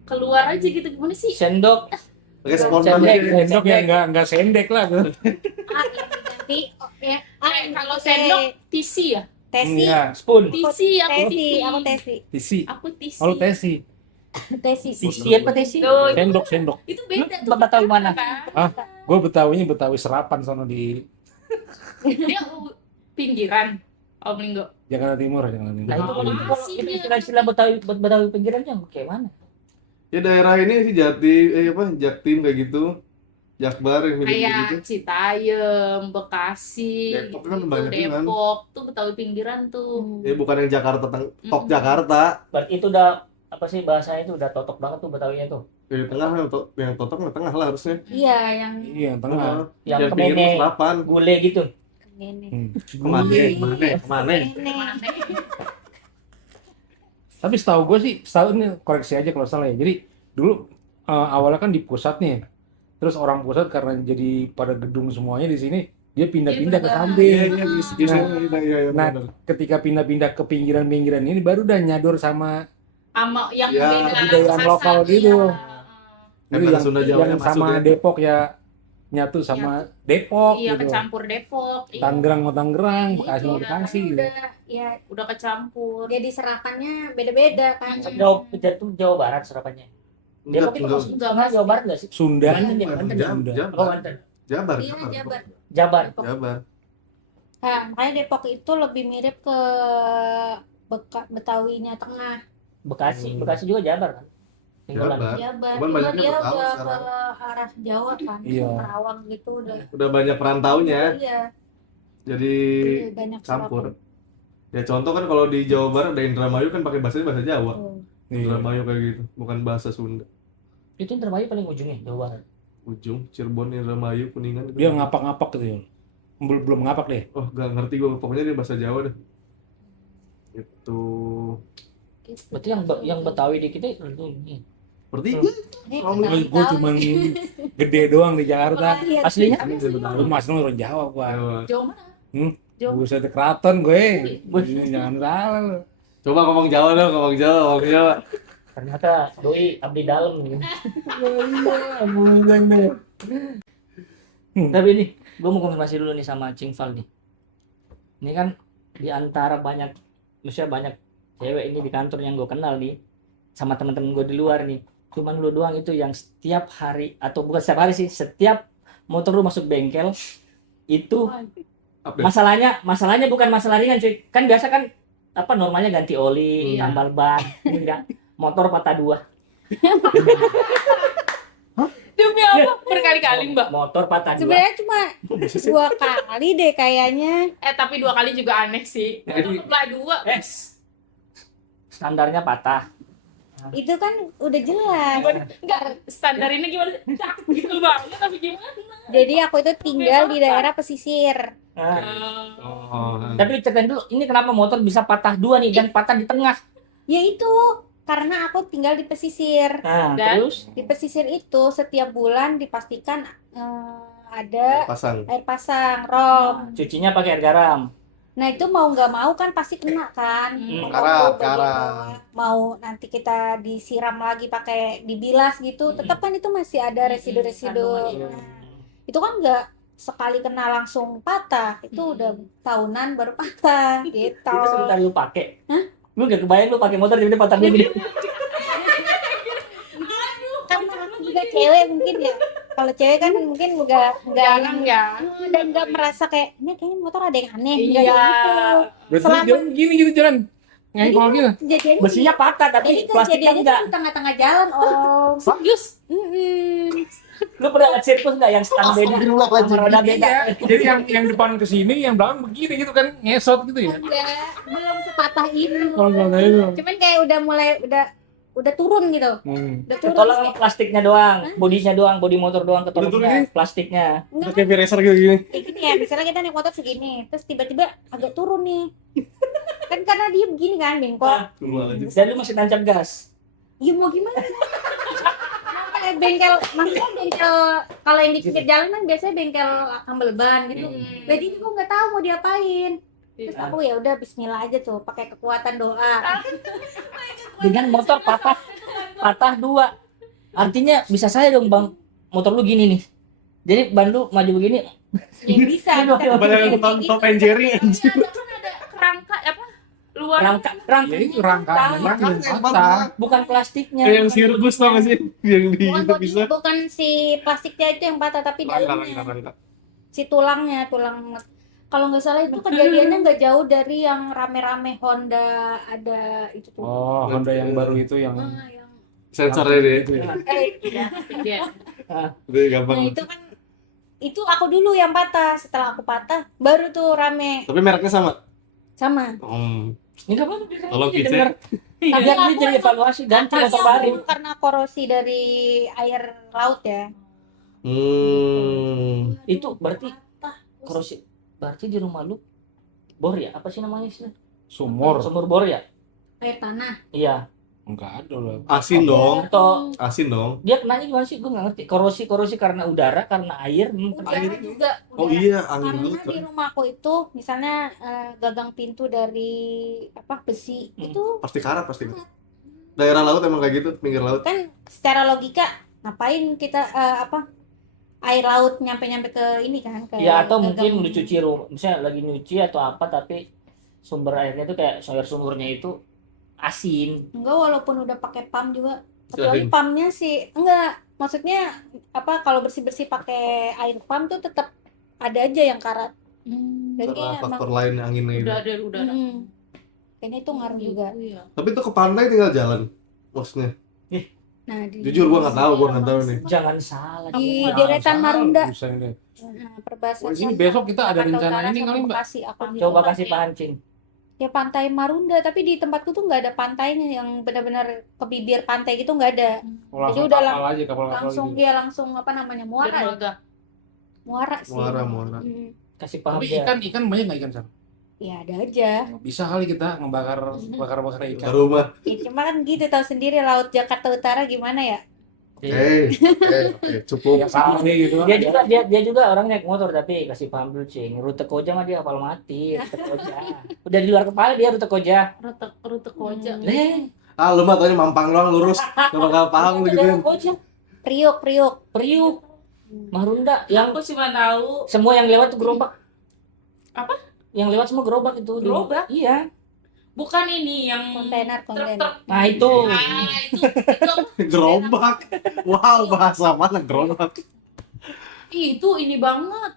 keluar aja gitu gimana sih Sendok, Pakai spontan Cendek. aja ya. Sendok ya nggak sendek lah. Ah, yang diganti. Oh, ya. kalau sendok tisi ya Tesi. Iya, spoon, tisi aku Tesi, tisi aku tesi. tisi. aku tisi Kalau tesi, Tesi. tisi apa tesi? Tuh, sendok. itu beda Lu Betawi mana? Ah, gue Betawinya Betawi Serapan sono di dia pinggiran Om Linggo Jakarta Timur. Nah itu kalau Oh, kalau masih itu dia. istilah-istilah Betawi pinggirannya kayak mana? Ya daerah ini sih Jaktim kayak gitu. Jakbar yang gitu. kayak Citayam, Bekasi, Depok gitu, kan banyak juga kan. Depok tuh Betawi pinggiran tuh. Ya bukan yang Jakarta tok Mm-mm. Jakarta. Berarti itu udah apa sih bahasanya itu udah totok banget tuh Betawinya tuh. Di tengah yang totok yang tengah lah harusnya. Iya, yang iya tengah. Yang Yang pinggir kemene, serapan. gule gitu. ini. Kemana? Gulai. Kemana? Kemana? Tapi setahu gue sih, setahu ini koreksi aja kalau salah ya. Jadi dulu awalnya kan di pusat nih. Terus orang pusat karena jadi pada gedung semuanya di sini, dia pindah-pindah ke Iya, Iya, samping. iya, di sini. Iya, Nah, benar. ketika pindah-pindah ke pinggiran-pinggiran ini baru udah nyador sama Sama yang Ya, beda budayaan khasnya, lokal iya. gitu. Emang yang, Sunda Jawa yang yang masuk sama ya. Depok ya nyatu sama Depok Iya, gitu. kecampur Depok. Iya. Tanggerang sama Tangerang, Iya, Bekasi sama iya, Bekasi gitu. Udah, ya Udah kecampur. jadi serapannya beda-beda kan. Jauh itu Jawa Barat serapannya. Depok itu Enggak, masuk tengah Jawa Barat nggak sih? Sunda, Banten ya, enggak. Banten ya? Sunda. Oh Jabar. Banten. Jabar. Iya, Jabar. Jabar. Jabar. Nah, makanya Depok itu lebih mirip ke Betawinya tengah. Bekasi juga Jabar kan? Tinggalan. Jabar. Jabar. Cuman Cuma banyaknya dia Betawi udah ke sekarang. arah Jawa kan. Iya. Kerawang gitu udah. Udah banyak perantaunya. Iya. jadi Iya, banyak campur. serapan. Ya contoh kan kalau di Jawa Barat ada Indramayu kan pakai bahasa Jawa. Oh. Iya. Indramayu kayak gitu, bukan bahasa Sunda. Itu Indramayu paling ujungnya Jawa Barat. Ujung Cirebon, Indramayu, Kuningan itu. Dia ngapak-ngapak gitu ya. Belum ngapak deh. Oh, gak ngerti gue, pokoknya dia bahasa Jawa dah. Itu Gitu. Berarti yang Betawi di kita itu ini. bertiga. Ini Oh, Betawi Gue tahu cuman nih. gede doang di Jakarta. Iya, Aslinya? iya sih. Lu mas lu orang Jawa gua. Jawa. Jauh mana? Jauh. Buset di keraton gue. Wih. Ini jangan salah lu. Coba ngomong Jawa dong, ngomong Jawa. Ternyata doi abdi dalam nih. Iya, bukan deh. Tapi ini gue mau konfirmasi dulu nih sama Cing Val nih. Ini kan di antara banyak, maksudnya banyak cewek ini di kantor yang gue kenal nih, sama teman-teman gue di luar nih. Cuman lu doang itu yang setiap hari, atau bukan setiap hari sih, setiap motor lu masuk bengkel itu Update. masalahnya bukan masalah ringan cuy. Kan biasa kan apa normalnya ganti oli, Iya. tambal ban, ini enggak. Motor patah 2. Demi apa? Berkali-kali mbak. Motor patah 2. Sebenarnya cuma 2 kali deh kayaknya. Tapi 2 kali juga aneh sih. Jadi- Belah 2. Standarnya patah. Itu kan udah jelas. Enggak, standar ini gimana? Tak gitu banget tapi gimana? Jadi aku itu tinggal di daerah pesisir. Nah, Oh, tapi ceritain dulu, ini kenapa motor bisa patah 2 nih dan patah di tengah? Ya itu karena aku tinggal di pesisir. Nah, Dan- terus Di pesisir itu setiap bulan dipastikan ada pasang. air pasang, rom. cucinya pakai air garam. Nah itu mau nggak mau kan pasti kena kan. Hmm. Mau Karat, bagian karat. bawah, mau nanti kita disiram lagi pakai dibilas gitu, tetap kan itu masih ada residu-residu. Kandungan, Nah, itu kan nggak sekali kena langsung patah, itu udah tahunan baru patah gitu. Itu sebentar lu pakai. Lu gak kebayang lu pakai motor tiba-tiba patah gini. Kan aku juga cewek mungkin ya. Kalau cewek kan mungkin nggak Jangan ya. dan nggak merasa kayak ini kayaknya motor ada yang aneh. Nggak Iya. kayak gitu. Berarti Selama- jalan gini gitu jalan. Ngengkol gitu. Kejadiannya Besinya patah ini tapi plastiknya kejadiannya enggak. tuh di tengah-tengah jalan om. Serius? Lu pernah lihat sirkus enggak yang stang beda sama roda beda? Iya. Jadi yang depan ke sini, yang belakang begini gitu kan, ngesot gitu ya. Enggak, belum sepatah itu. Kalau nggak kayak itu. Cuman kayak udah mulai udah turun gitu. Ketolak Udah turun. sama Kayak, plastiknya doang, bodinya doang, bodi motor doang Betul ketolaknya, ini? plastiknya. Udah kayak racer gitu gini. kayak gini ya, misalnya kita naik motor segini, terus tiba-tiba agak turun nih. Kan karena dia begini kan, bengkok. Dan lu masih nancap gas. Ya mau gimana? Kayak bengkel, maksudnya bengkel kalau yang di pinggir jalan kan biasanya bengkel tambal ban gitu. Jadi juga nggak tahu mau diapain. Terus aku ya udah Bismillah aja tuh, pakai kekuatan doa. Dengan motor patah 2. Artinya bisa saya dong bang, motor lu gini nih. Jadi ban lu maju begini. Ya bisa. Banyak yang Tom and Jerry. Ada kan ada kerangka apa? Luar Rangka Ya itu rangka memang yang Makanya, patah. bukan plastiknya. Kayak yang sirkus tau gak sih? Yang di Bukan itu body, bisa. bukan si plastiknya itu yang patah, tapi dalamnya. Rangka. Si tulangnya, tulang. Kalau nggak salah itu kejadiannya nggak jauh dari yang rame-rame Honda ada itu tuh. Oh, Honda yang baru itu yang Yang Sensornya deh. itu ya. Iya. Udah nah gampang. itu kan itu aku dulu yang patah. Setelah aku patah, baru tuh rame Tapi mereknya sama. sama. Ini apa? Tolong Dia kicek. denger. Tapi Biar dia aku jadi emang- evaluasi ganti Tapi motor aku baru. karena korosi dari air laut ya. Itu berarti korosi. Berarti di rumah lu bor ya? Apa sih namanya sih? Sumur. Sumur bor ya? Air tanah. Iya. Enggak ada lah. Asin dong. Atau Asin dong. dia kenanya gimana sih? Gue nggak ngerti. Korosi karena udara, karena air. Udara juga. Oh udara. iya, angin Karena laut di kan. rumahku itu misalnya gagang pintu dari besi itu Pasti karat pasti. Daerah laut emang kayak gitu, pinggir laut. kan secara logika ngapain kita air laut nyampe ke ini kan ke Ya atau gagang. mungkin lu cuci rumah, misalnya lagi nyuci atau apa, tapi sumber airnya itu kayak sumurnya itu asin. enggak, walaupun udah pakai pam juga kecuali Yakin? pamnya sih enggak, maksudnya kalau bersih pakai air pam tuh tetap ada aja yang karat. Jadi Karena kayak faktor emang lain anginnya gitu. Udah ada udara. kayaknya itu ngaruh juga. Iya. Tapi itu ke pantai tinggal jalan. Maksudnya. Nah, Jujur gua nggak tahu nih. Jangan salah. Di jangan deretan salah. Marunda. Buset deh. Nah, perbatasan Wah, ini besok kita ada Jakarta rencana Utara ini sama kali, Mbak. Bekasi. Aku di Coba tempat kasih pancing. ya pantai Marunda, tapi di tempatku tuh nggak ada pantainya yang benar-benar ke bibir pantai gitu, nggak ada. Oh, langsung Jadi udah kapal aja, kapal-kapal Langsung gitu. dia langsung apa namanya, muara ya? Dermaga. Muara sih. Muara. Hmm. Kasih paham Tapi dia. ikan banyak nggak ikan sana? Ya ada aja. Bisa kali kita ngebakar bakar Ke ikan. rumah. Ya, cuma kan gitu, tahu sendiri laut Jakarta Utara gimana ya? Cukup. Ya kali gitu. Dia juga orang naik motor tapi kasih paham dulu cing. Rute Koja mah dia hafal mati. Rute Koja. Udah di luar kepala dia rute Koja. Rute Koja. Lu mah taunya mampang doang lurus. Gak bakal paham lu gitu. Rute Koja. Priuk. Marunda yang Aku cuma tahu semua yang lewat tuh gerobak. Apa? Yang lewat semua gerobak itu. Gerobak? Iya. bukan ini yang Kontainer. truk-truk. Nah itu. Itu Gerobak. Wow, bahasa mana gerobak? itu ini banget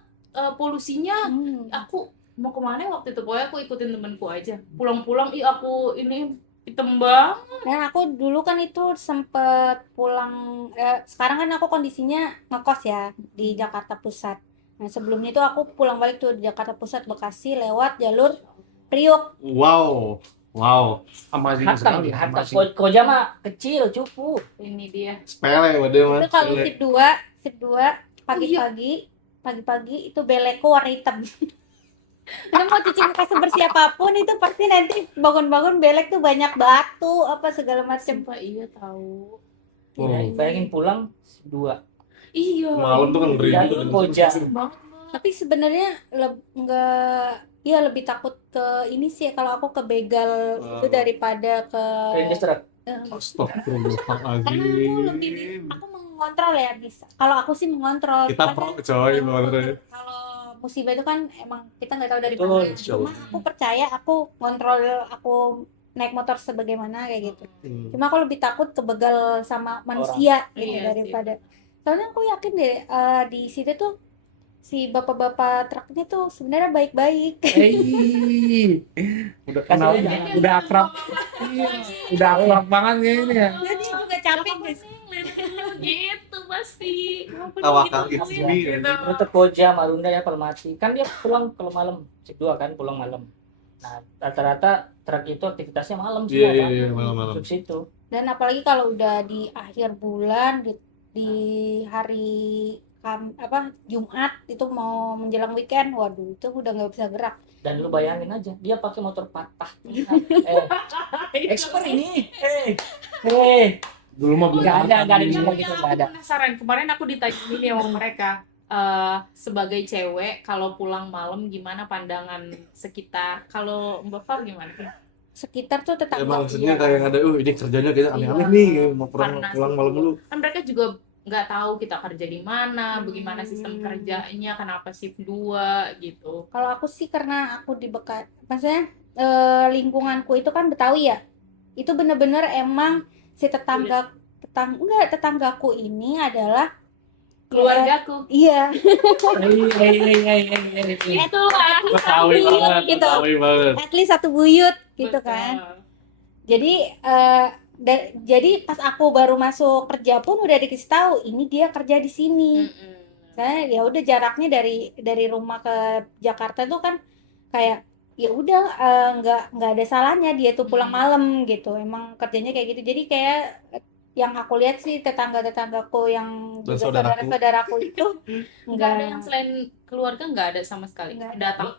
polusinya. Hmm. Aku mau kemana waktu itu, pokoknya aku ikutin temenku aja. Pulang-pulang aku ini hitam banget. Dan aku dulu kan itu sempet pulang, sekarang kan aku kondisinya ngekos ya di Jakarta Pusat. Nah sebelumnya itu aku pulang balik tuh di Jakarta Pusat Bekasi lewat jalur Priuk. Wow. Amazing Hatam, sekali. hatam. amazing. Koja mah kecil, cupu. Ini dia. Sepele waduh mah. Itu kalau Sepele. sip 2 pagi-pagi itu belekku warna hitam. Udah mau cuci muka sebersih apapun itu pasti nanti bangun-bangun belek tuh banyak batu apa segala macam. Sumpah iya tahu. Ya, bayangin pulang 2. Iya. Malam tuh kan ngeri Dan gitu. Koja. banget. Tapi sebenarnya lebih takut ke ini sih kalau aku ke begal itu daripada ke Rindes truk. karena aku Astagfirullahaladzim. aku mengontrol ya bisa. Kalau aku sih mengontrol. Kita pro coy bener. Kalau musibah itu kan emang kita nggak tahu dari Betul, mana. insya Cuma Allah. aku percaya aku kontrol, aku naik motor sebagaimana kayak gitu. Cuma aku lebih takut ke begal sama manusia gitu Iya sih. daripada. Soalnya aku yakin deh di situ tuh si bapak-bapak truknya tuh sebenarnya baik-baik. Udah kenal, Kasih udah akrab. Iya, udah akrab banget kayak ini ya. Jadi juga capek guys. Gitu pasti. Tawakal Gitu, it's me. gitu. Rute Koja, Marunda ya Palmati. Kan dia pulang kalau malam. Sip 2 kan pulang malam. Nah, rata-rata truk itu aktivitasnya malam semua kan. Iya, malam-malam. Masuk situ. Dan apalagi kalau udah di akhir bulan di hari Jumat itu mau menjelang weekend, waduh itu udah nggak bisa gerak. Dan lu bayangin aja, dia pakai motor patah. Expert ini. Dulu mah belum Nggak ada Tapi di aku semua gitu, nggak ada. penasaran. Kemarin aku ditanya ini sama mereka. Sebagai cewek kalau pulang malam gimana pandangan sekitar? Kalau Mbak Fal gimana? Sekitar tuh tetangga. Emang maksudnya kayak ada, ini kerjanya kayak aneh-aneh Iya. nih, mau Karena pulang malam dulu. Kan mereka juga nggak tahu kita kerja di mana, bagaimana sistem kerjanya, kenapa shift 2 gitu. Kalau aku sih karena aku di Bekasi, maksudnya lingkunganku itu kan Betawi ya. Itu bener-bener emang si tetanggaku ini adalah Keluargaku. iya. Itu kan. Betawi banget, Gitu. Betawi banget. At least satu buyut gitu Betul. kan. Jadi pas aku baru masuk kerja pun udah dikasih tahu ini dia kerja di sini. Mm-mm. Saya ya udah jaraknya dari rumah ke Jakarta tuh kan kayak ya udah nggak ada salahnya dia tuh pulang malam gitu. Emang kerjanya kayak gitu. Jadi kayak yang aku lihat sih tetanggaku yang Dan juga saudaraku. saudaraku itu Nggak ada yang selain keluarga, nggak ada sama sekali. Nggak ada. Datang.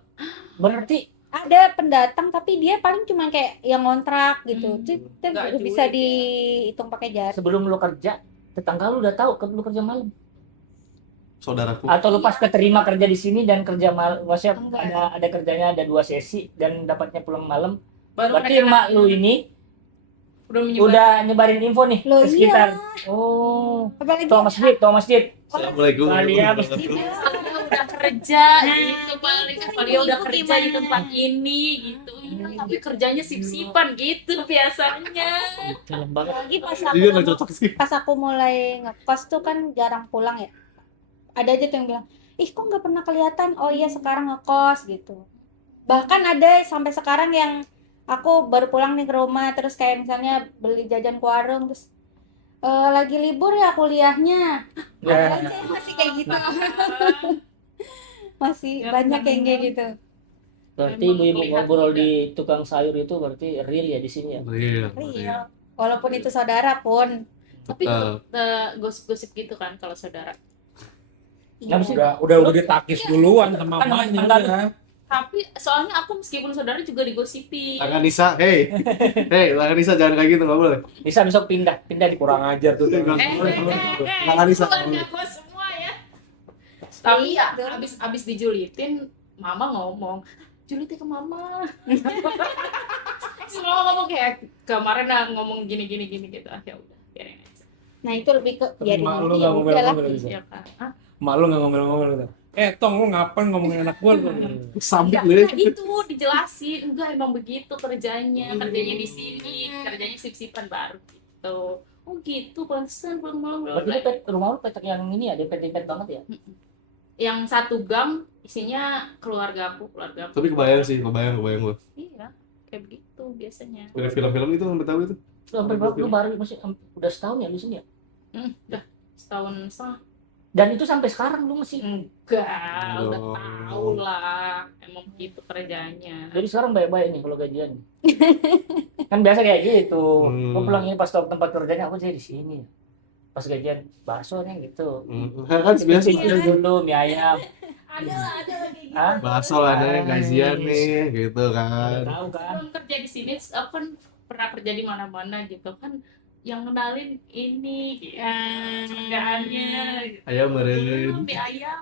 Berarti ada pendatang tapi dia paling cuma kayak yang ngontrak gitu. Itu Nggak bisa julid ya. dihitung pakai jari. sebelum lu kerja, tetangga lu udah tahu lu kerja malam. Saudaraku. Atau lu pas keterima kerja di sini dan kerja malam, maksudnya Enggak. ada kerjanya ada 2 sesi dan dapatnya pulang malam. Baru Berarti mereka emak lu ini udah menyebar. udah nyebarin info nih Loh, ke sekitar. iya. Oh, Apalagi tau masjid. Assalamualaikum. Kalian Udah kerja Nah, gitu paling itu dia udah ibu kerja di gimana? tempat ini gitu. Iya, tapi kerjanya sip-sipan gitu biasanya. Film banget. apalagi Iya nggak cocok sih. pas aku mulai ngekos tuh kan jarang pulang ya. Ada aja tuh yang bilang, ih kok nggak pernah kelihatan. Oh iya sekarang ngekos gitu. Bahkan ada sampai sekarang yang aku baru pulang nih ke rumah terus kayak misalnya beli jajan ke warung terus Lagi libur ya kuliahnya. Ya. Aja masih kayak gitu. Masih Ya, banyak yang kayak benar. gitu. Berarti Memang ibu-ibu melihat ngobrol juga. di tukang sayur itu berarti real ya di sini ya. Real. Iya. Walaupun itu saudara pun. Tapi Tetap. gosip-gosip gitu kan kalau saudara. Nggak bisa. Udah ditakis duluan sama Kan mamanya tanggal- udah. Tapi soalnya aku meskipun saudara juga digosipin. Tangan Nisa, hey, tangan Nisa jangan kayak gitu, nggak boleh. Bisa besok pindah di Kurang ajar tuh. Tangan Nisa. keluarga gue semua ya. Tapi ya Iya. abis dijulitin, mama ngomong, julitin ke mama. Semua ngomong kayak kemarin ngomong gini gitu. Ah, ya udah, biarin aja. Nah, itu lebih ke Tapi biarin mak lu nanti nggak ya udah lah. ngomel-ngomel bisa. Iya kan? Hah? Malu nggak ngomel-ngomel gitu. Tong lu ngapain ngomongin anak gua lu? Sabit Enggak, lu ya. enggak itu dijelasin. Enggak, emang begitu kerjanya di sini, kerjanya sip-sipan baru gitu. Oh gitu, pantesan belum Berarti lu rumah lu petak yang ini ya, dempet-dempet banget ya. yang satu gang isinya keluarga aku. Tapi kebayang sih, kebayang gue. Iya, kayak begitu biasanya. Dari film-film itu yang Betawi itu. Lu sampai berapa lu baru masih udah setahun ya lu sini ya? Udah setahun setengah. Dan itu sampai sekarang lu masih. Enggak, udah Oh. tahu lah. Emang begitu kerjanya. Jadi sekarang baik-baik nih kalau gajian. Kan biasa kayak gitu. Gua pulang ini pas ke tempat kerjanya aku jadi di sini. Pas gajian bakso nih gitu. Kan biasa Dulu mie ayam. Ada lah kayak gitu. Hah? bakso lah nih, gajian nih, gitu kan. Tahu kan? Sebelum kerja di sini, aku kan pernah kerja di mana-mana gitu kan. Yang kenalin ini, kerjaannya. Ayam meren. Mie ayam.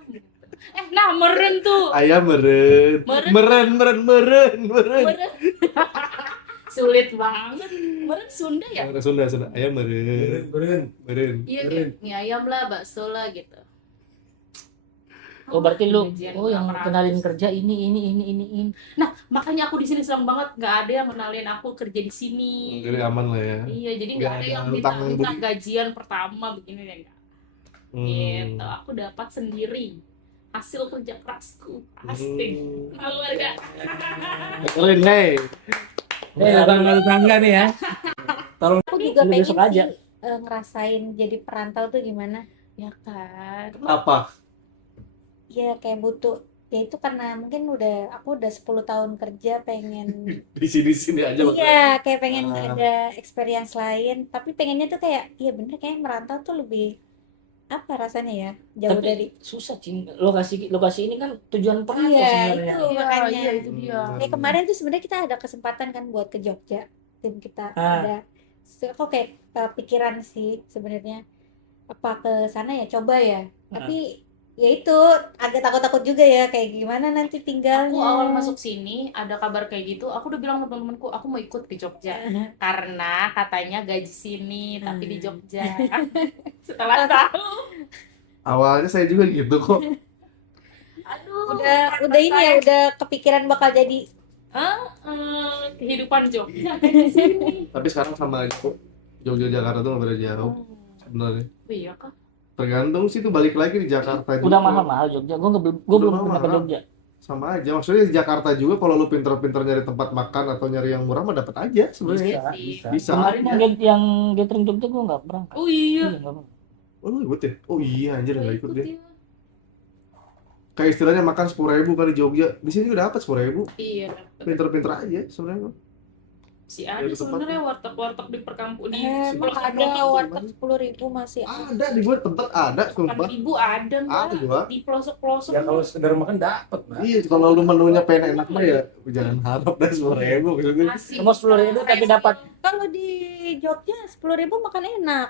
Nah meren tuh. Ayam meren. Meren. Meren. Meren. Sulit banget. Meren Sunda ya? Sunda. Ayam meren. Meren. Iya kayak mie ayam lah, bakso lah gitu. Oh berarti lu Gajian yang 800. kenalin kerja ini. Nah makanya aku di sini senang banget, nggak ada yang kenalin aku kerja di sini. Jadi aman lah ya. Iya, jadi Nggak nggak ada ada yang hutang minta budi. gajian pertama begini ya enggak. Gitu, aku dapat sendiri hasil kerja kerasku. Asik. Keluarga. Keren nih. Tangga nih ya. Aku juga Lu pengen besok sih aja. ngerasain jadi perantau tuh gimana. Ya kan. Apa? Ya kayak butuh, ya itu karena mungkin aku udah 10 tahun kerja pengen Di sini aja. iya kayak pengen Ah. ada experience lain, tapi pengennya tuh kayak iya bener kayak merantau tuh lebih apa rasanya ya, jauh Tapi dari susah cing. Lokasi ini kan tujuan perantau iya sebenarnya. itu makanya Iya, itu dia. kayak kemarin tuh sebenarnya kita ada kesempatan kan buat ke Jogja, tim kita ada aku kayak pikiran sih sebenarnya apa ke sana ya coba ya, tapi ya itu agak takut-takut juga ya kayak gimana nanti tinggalnya. Aku awal masuk sini ada kabar kayak gitu, aku udah bilang sama temen-temenku aku mau ikut ke Jogja karena katanya gaji sini tapi di Jogja. Setelah tahu, Awalnya saya juga gitu kok. aduh, udah ini ya udah kepikiran bakal jadi kehidupan Jogja kayak di sini. Tapi sekarang sama aja kok. Jogja Jakarta tuh nggak beda jauh sebenarnya. Oh, iya kah? Tergantung sih tuh, balik lagi di Jakarta juga. Udah mahal Jogja. Gua belum pernah ke mahal. Jogja. Sama aja. Maksudnya di Jakarta juga kalau lu pinter-pinter nyari tempat makan atau nyari yang murah mah dapat aja sebenarnya. Bisa. Kemarin yang gathering Jogja gua nggak pernah. Oh iya. Nggak pernah. Oh lu ikut ya? Oh iya anjir nggak ikut dia. ya. Kayak istilahnya makan 10.000 kan di Jogja. Di sini juga dapat 10.000. Iya. Pinter-pinter aja sebenarnya. Si ada Ya, di tempat. sebenarnya warteg-warteg di perkampungan di emang ada pelosok-pelosok. warteg 10.000 masih Ada di gua tempat ada sumpah. Ibu ada Ada mbak gua. di pelosok-pelosok. Ya kalau sekedar makan dapat, Mas. Iya, kalau lu menunya pengen enak mah ya jangan harap dah 10.000 maksudnya. Nasi Cuma 10.000 tapi dapat. kalau di Jogja 10.000 makan enak.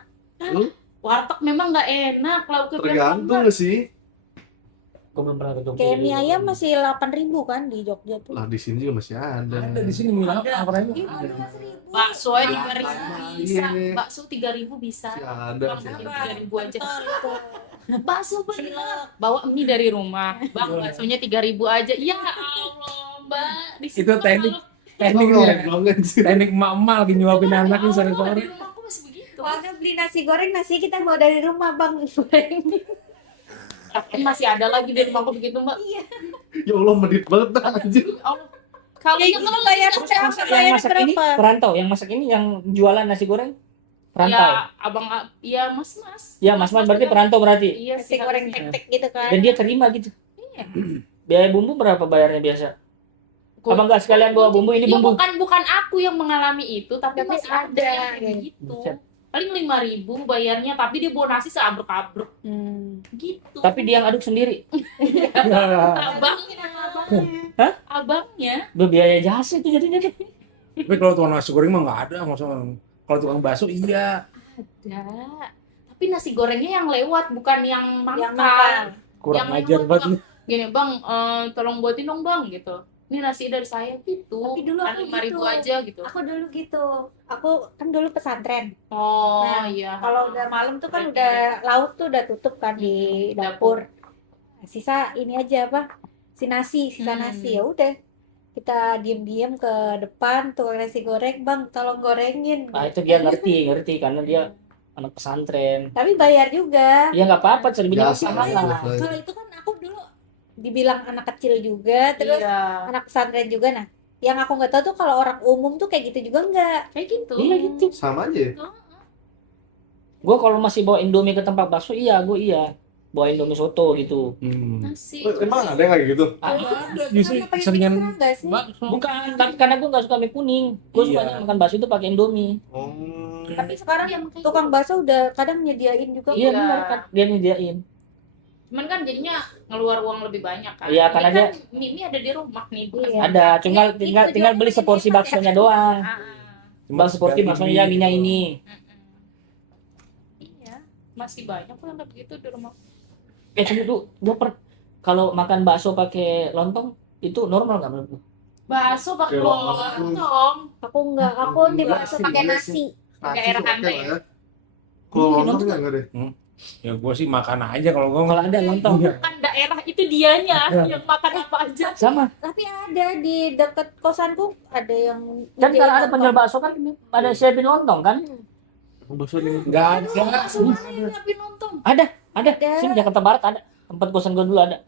warteg memang nggak enak lauknya Tergantung sih. Gua belum pernah ke Jogja. Kayak mie jadi- ayam masih 8.000 kan di Jogja tuh. Lah di sini juga masih ada. Ada di sini mie apa ini? bakso aja Ada. 3.000 bisa, Iya. bakso 3.000 bisa. Masih ada. Bang, masih ada. 3.000 aja. Betul itu. Bakso bener. Bawa mie dari rumah. Bang, baksonya 3.000 aja. Ya Allah, Mbak. Di sini Itu mah teknik. kalau- Tekniknya. Blongan sih. Teknik emak-emak lagi nyuapin anaknya Ya sore Allah, sore. di rumahku masih begitu. Soalnya beli nasi goreng, nasi kita bawa dari rumah bang goreng. Masih ada lagi di rumahku begitu, Mbak. Ya Allah medit banget dah anjir. Ya Allah. Kalau Kayak yang gitu bayar Yang bayar masak ini berapa? perantau, yang masak ini yang jualan nasi goreng. Perantau. Iya mas-mas. Ya, Mas berarti perantau berarti. Iya Nasi sih goreng harusnya. tek-tek gitu kan. Dan dia terima gitu. Iya. Biaya bumbu berapa bayarnya biasa? Gua- Apa enggak sekalian bawa bumbu ini Ya bumbu? bukan aku yang mengalami itu, tapi Tapi masih ada, ada yang ya. kayak gitu. Buset. Paling 5.000 bayarnya, tapi dia bawa nasi seabrek-abrek gitu. Tapi dia yang aduk sendiri. abangnya, abangnya. Biaya jasa itu jadinya tuh. Tapi kalau tukang nasi goreng mah nggak ada, maksudnya kalau tukang bakso iya. Ada. Tapi nasi gorengnya yang lewat, bukan yang Yang makan. makan. Kurang Yang ajar lewat, banget nih. Gini bang, tolong buatin dong bang gitu. Ini nasi dari saya gitu. Tapi dulu aku 5.000 gitu. aja gitu. Aku dulu gitu. Aku kan dulu pesantren. Oh Nah, iya. Kalau udah malam tuh kan Berarti udah lauk tuh udah tutup kan di dapur. Sisa ini aja apa? Sisa nasi. Ya udah. Kita diem-diem ke depan tukang nasi goreng, "Bang, tolong gorengin." Nah, itu dia ngerti karena dia anak pesantren. Tapi bayar juga. Ya nggak apa-apa, selebihnya Biasa usaha lah. lah. Kalau itu kan aku dulu dibilang anak kecil juga, terus Iya. anak pesantren juga. Nah, yang aku nggak tahu tuh kalau orang umum tuh kayak gitu juga nggak. Kayak gitu. Iya gitu. Sama aja ya? Gue kalau masih bawa Indomie ke tempat bakso, gue iya. Bawa Indomie soto gitu. Nasi. Emang ada yang kayak gitu? Ada justru Karena pakai seringan mixer nggak sih? bakso. Bukan, tapi karena gue nggak suka mie kuning. Gue Iya. sukanya makan bakso itu pakai Indomie. Oh. Tapi sekarang Iya, makanya tukang bakso udah kadang nyediain juga. Iya Iya. benar kan, dia nyediain. Cuman kan jadinya ngeluar uang lebih banyak kan. Iya, karena Ini kan mie ada di rumah nih. bukan Iya. Ada, tinggal Itu tinggal tinggal beli jualannya seporsi hemat ya. baksonya doang. Ah, ah. Bang seporsi baksonya ya minyak ini. Iya, masih banyak kok yang kayak begitu di rumah. Tapi itu kalau makan bakso pakai lontong itu normal nggak menurut lu? Bakso pakai Oke, lontong. Aku enggak, aku di bakso pakai nasi. Daerah Nasi Anda oke lah ya. Kalau lontong enggak deh. Ya gue sih makan aja kalau gue Kalau ada lontong Bukan daerah itu dianya yang makan apa aja. sama. Tapi ada di dekat kosanku ada yang Kan nyediain kalau ada lontong. penjual bakso kan ada siapin lontong kan? Bakso nih. nggak ada. Bakso mana yang tapi nonton? Ada. Ada. Sini Jakarta Barat ada. Tempat kosan gue dulu ada.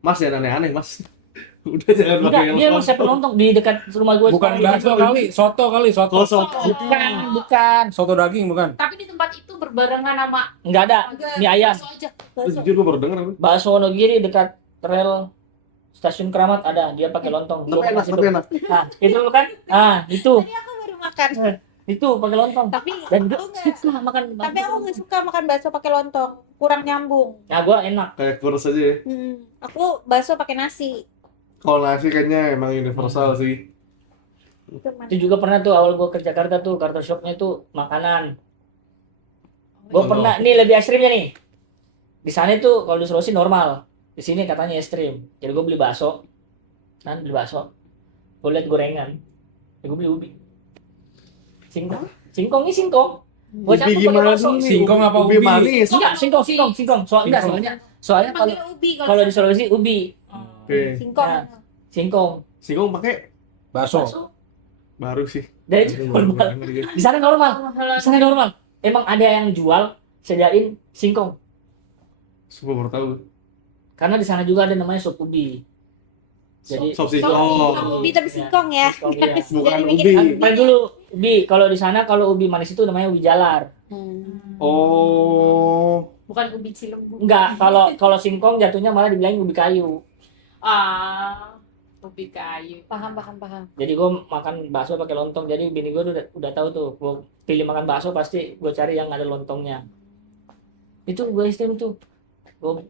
Mas ya aneh-aneh, Mas. Udah jangan Enggak, pakai dia emang siapin lontong di dekat rumah gue. Bukan bakso kali, soto kali, soto. Oh, soto. Bukan. Soto daging bukan. Tapi di tempat itu berbarengan sama Enggak ada. Mie ayam. bakso aja. Bakso. Jujur gue baru denger. Bakso Wonogiri dekat rel stasiun Keramat ada. Dia pakai lontong. Tapi enak, Itu. tapi enak. Nah, itu kan. Ah, itu. Tadi aku baru makan. Itu pakai lontong. Tapi Dan aku gue nggak. suka makan Tapi aku nggak suka makan bakso pakai lontong, kurang nyambung. Nah, gue enak. Kayak kurus aja ya. Aku bakso pakai nasi. Kalau nasi kayaknya emang universal sih. Itu mana? Itu juga pernah tuh awal gue ke Jakarta tuh, Kartu Shopnya tuh makanan. Gue Oh. pernah, nih lebih ekstrimnya nih. Di sana itu kalau di Sulawesi normal. Di sini katanya ekstrim. Jadi gue beli bakso. Beli bakso. Gue liat gorengan. Ya gue beli ubi. Singkong. Singkong ini singkong. Gue Ubi campur pakai gimana bakso. nih? Singkong apa Ubi ubi? manis. Enggak, singkong. Enggak, soalnya kalau Panggil ubi kalau di Sulawesi ubi, Oke. singkong. Nah. singkong. Singkong pakai Bakso. Bakso. baru sih. Dan itu normal. Di sana normal. Di sana normal. Emang ada yang jual sediain singkong. Semua baru tahu. Karena di sana juga ada namanya sop ubi. Jadi Sop Singkong singkong. ubi tapi singkong ya. singkong, iya. Bukan Jadi mikir ubi. Main dulu ubi. Kalau di sana kalau ubi manis itu namanya ubi jalar. Oh. Bukan ubi cilembu. Enggak, kalau singkong jatuhnya malah dibilangin ubi kayu. Ubi kayu. Paham. Jadi gue makan bakso pakai lontong. Jadi bini gue udah tahu tuh. Gue pilih makan bakso pasti gue cari yang ada lontongnya. Itu gue istim tuh. Gue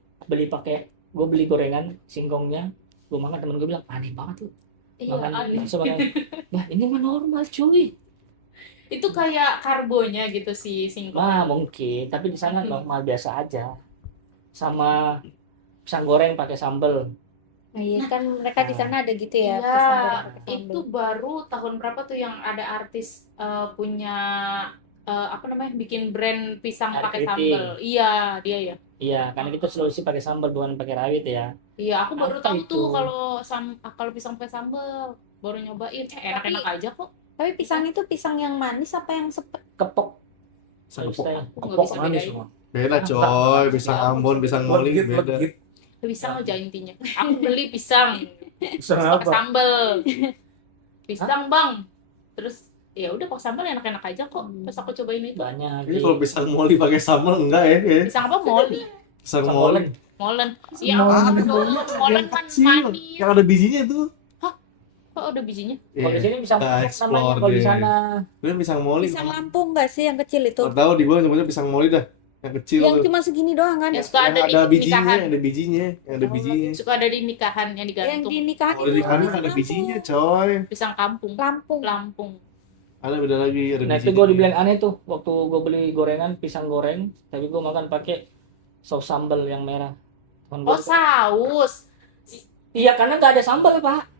beli gorengan singkongnya. Gue makan, temen gue bilang aneh banget tuh. Iya, Makan aneh. bakso makan. Nah ini mah normal cuy. Itu kayak karbonya gitu sih singkong. Wah mungkin, tapi di sana normal biasa aja. Sama pisang goreng pakai sambel. Nah, iya kan mereka di sana ada gitu ya. Iya, pisang goreng pakai sambal. itu baru tahun berapa tuh yang ada artis punya apa namanya bikin brand pisang Air pakai keriting. sambal. Iya, dia ya. Iya, karena kita Sulawesi pakai sambal bukan pakai rawit ya. Iya, aku baru Apa tahu itu? tuh kalau pisang pakai sambal. Baru nyobain, enak-enak aja kok. Tapi pisang itu pisang yang manis apa yang sepet? Kepok. Kepok. Aku nggak Kepok bisa manis bedain. semua. Beda coy, pisang Ambon, pisang Moli Legit, beda. legit. Pisang aja intinya. Aku beli pisang Pisang pakai apa? sambal. Pisang bang. Terus ya udah pakai sambal enak-enak aja kok. Pas aku cobain itu. banyak. Ini kalau pisang moli pakai sambal enggak ya? Pisang apa moli? Pisang Pisang moli. Molen. Iya, Ada dong. Molen yang kan kecil, manis. yang ada bijinya tuh. Kok ada bijinya? Kalau di sini bisa kita namanya explore kalau di deh. sana. Ini pisang moli. Pisang Lampung nggak sih yang kecil itu? Nggak tahu di gua nyebutnya pisang moli dah. Yang kecil Yang tuh. cuma segini doang kan? Yang suka Yang ada di ada bijinya, nikahan. yang ada bijinya, yang ada bijinya. Suka ada di nikahan yang Yang digantung. di nikahan Kalau di itu kanan pisang ada Lampung. bijinya, coy. Pisang kampung. Lampung. Lampung. Ada beda lagi, ada Nah itu bijinya. gue dibilang aneh tuh waktu gue beli gorengan pisang goreng, tapi gue makan pakai saus sambal yang merah. Temen Oh, gua- saus. Iya karena nggak ada sambal pak.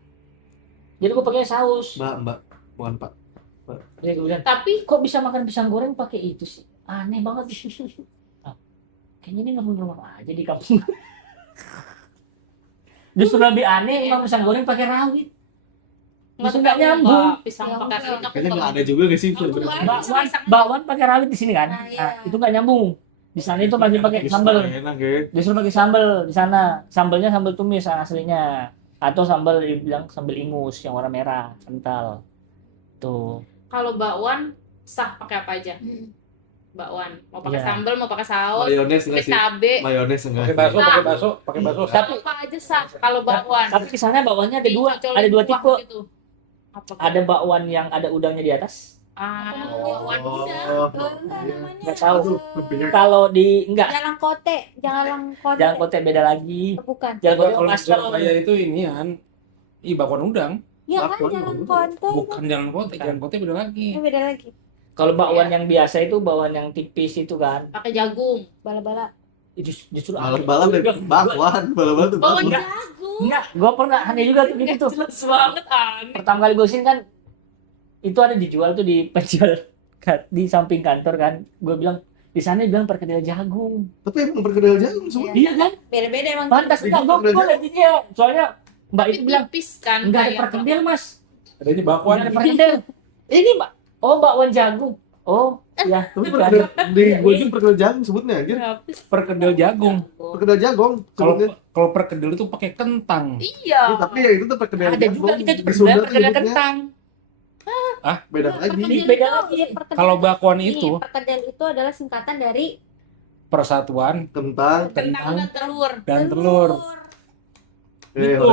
Jadi gue pakai saus. Mbak, bukan Pak. Jadi gue bilang, Tapi kok bisa makan pisang goreng pakai itu sih? Aneh banget. Ah, kayaknya ini normal aja di kampung. Justru lebih aneh emang pisang goreng pakai rawit. Justru nggak nyambung. Pisang Ya, pakai enggak. rawit aku Kayaknya nggak nggak ada juga nggak sih? Oh, Bener. ada. Bakwan, bakwan pakai rawit di sini kan? Nah, iya. Nah, itu nggak nyambung. Di sana itu masih pakai sambal. Enak ya. Justru pakai sambal di sana. Sambalnya sambal tumis aslinya. Atau sambal dibilang sambal ingus yang warna merah, kental. Tuh. Kalau bakwan sah pakai apa aja? Hmm. Bakwan. Mau pakai Iya. sambal, mau pakai saus, Mayones pakai enggak sih? cabe. Mayones enggak. Pakai bakso, pakai bakso, pakai bakso. Tapi- Apa aja sah kalau bakwan? Tapi di sana bakwannya ada dua, Dicocolin ada dua kuah tipe. gitu. Apa? Ada bakwan yang ada udangnya di atas. bakwan udang. Enggak namanya. Nggak tahu. eh, Kalau di enggak, Jalan Kote, Jalan Kote. Jalan Kote beda lagi. Bukan. Jalan Kote Kalau di Pastel. Surabaya itu inian, bakwan udang. Ya kan Bakwan Jalan udang. Kote. Bukan Jalan Kote, Jalan Kote beda lagi. Ini beda lagi. Kalau bakwan yang biasa itu bakwan yang tipis itu kan. Pakai jagung. Bala-bala. Itu justru Balap-balap deh. Bakwan, balap-balap tuh Bakwan bakwan. jagung. Enggak, gua pernah aneh juga tuh gitu. Jelas banget aneh. Pertama kali gue sini kan itu ada dijual tuh di penjual di samping kantor kan. Gue bilang di sana bilang perkedel jagung. Tapi emang perkedel jagung semua. Iya kan? Beda-beda emang. Pantas enggak gue lihat dia. Soalnya Mbak Tapi itu bilang tipis kan. enggak ada kayak perkedel, Mas. Adanya Enggak bakwan. ada perkedel. Ini, Mbak. Oh, bakwan jagung. Oh, ya. Tapi perkedel di gua juga perkedel jagung sebutnya anjir. Tipis. Perkedel jagung. Perkedel jagung Kalau sebutnya. kalau perkedel itu pakai kentang. Iya. Iya, tapi ya itu tuh perkedel Ada jagung. juga kita Di juga Sunda tuh perkedel nyebutnya. kentang. Beda lagi. Ini beda lagi. Kalau bakwan Ini itu perkedel itu adalah singkatan dari persatuan Kentang. Kentang dan telur. dan telur. Gitu.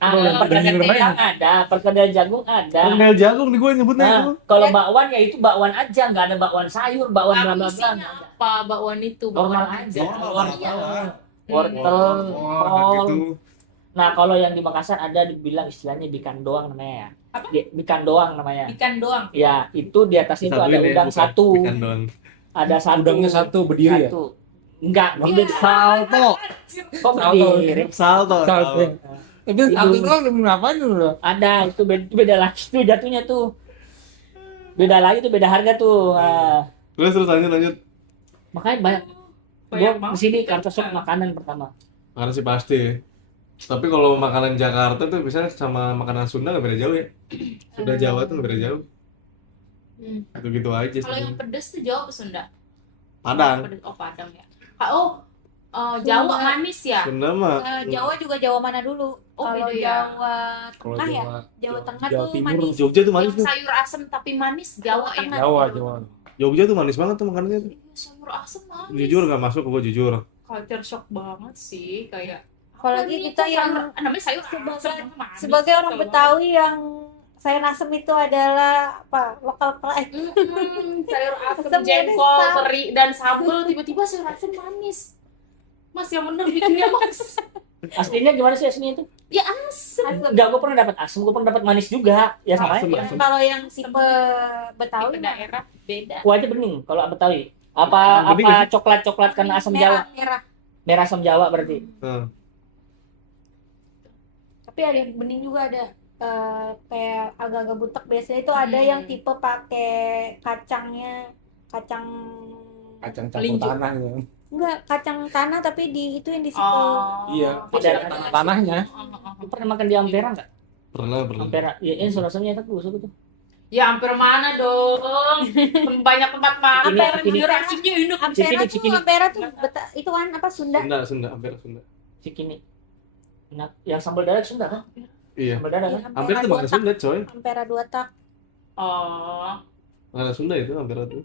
Ada perkedel Bener, kentang ada, perkedel jagung ada. Perkedel jagung nih gue nyebutnya Nah, itu. kalau bakwan ya itu bakwan aja, nggak ada bakwan sayur, bakwan bla Tapi bla bla. isinya nggak ada. apa bakwan itu? Normal Bakwan aja. Normal, Iya. Wortel, Oh, kol. gitu. Nah, kalau yang di Makassar ada dibilang istilahnya bikan doang namanya ya. Apa? Bikan doang namanya. Ikan doang. Ya, itu di atasnya itu ada Satuin ya, udang bukan satu. ikan doang. Ada satu. Udangnya satu berdiri ya. Satu. Enggak, Iya. Salto. kok Salto. berdiri? Salto. Salto. Tapi satu itu ngapain dulu? Ada, itu beda lagi tuh jatuhnya tuh. Beda lagi tuh, beda harga tuh. Nah, Terus lanjut. makanya banyak. Gua di sini karena sok makanan pertama. Karena sih pasti. Tapi kalau makanan Jakarta tuh biasanya sama makanan Sunda nggak beda jauh ya. Sunda Jawa tuh nggak beda jauh. Gitu-gitu aja. Kalau yang pedes tuh Jawa apa Sunda? Padang. Pedes. Oh, Padang ya. Jawa Sunda. manis ya? Sunda mah. Jawa juga Jawa mana dulu? Oh, Kalau beda ya? Jawa Kalau Tengah ya? Jawa, Jawa Tengah Jawa tuh Timur, manis. Jogja tuh manis Yang tuh. sayur asem tapi manis Jawa ya? Tengah. Jawa, Jawa. Jogja tuh manis banget tuh makanannya tuh. Iya, sayur asem manis. Jujur nggak masuk gue jujur. Culture shock banget sih kayak. Apalagi Ini kita kok yang namanya sayur sebagai- asem manis. sebagai orang Sama- Betawi yang sayur asem itu adalah apa? Lokal pride. Sayur asem, Asem jengkol, desa. teri dan sambal tiba-tiba sayur asem manis. Mas yang bener bikinnya Mas. Aslinya gimana sih aslinya itu? Ya asem. Enggak, gue pernah dapat asam, gue pernah dapat manis juga. Ya sama Asem, aja. asem. Kalau yang tipe Betawi Tipe daerah beda. Kuahnya bening kalau Betawi. Apa Bening nggak coklat karena asam Jawa. merah. Merah asam Jawa berarti. Nah, Tapi ada yang bening juga ada kayak agak-agak butek. Biasanya itu ada yang tipe pakai kacang Kacang campur Melinjo. tanah gitu. enggak kacang tanah tapi di itu yang di situ. Oh. Iya, ada tanah-tanahnya. Lu pernah makan di Ampera enggak? pernah. Ampera. Ya, ini rasanya enak gue suka tuh. Ya hampir mana dong? Banyak tempat makan. Ini. Sayur asemnya enak. Ampera Cikini. tuh Ampera tuh itu kan apa Sunda? Sunda, hampir Sunda. Cikini. Enak. Yang sambal dadak Sunda kan? Iya. Sambal dadak kan? Iya, Hampir tuh makan Sunda, coy. Ampera 2 tak. Oh, Makanan Sunda itu ampera tuh.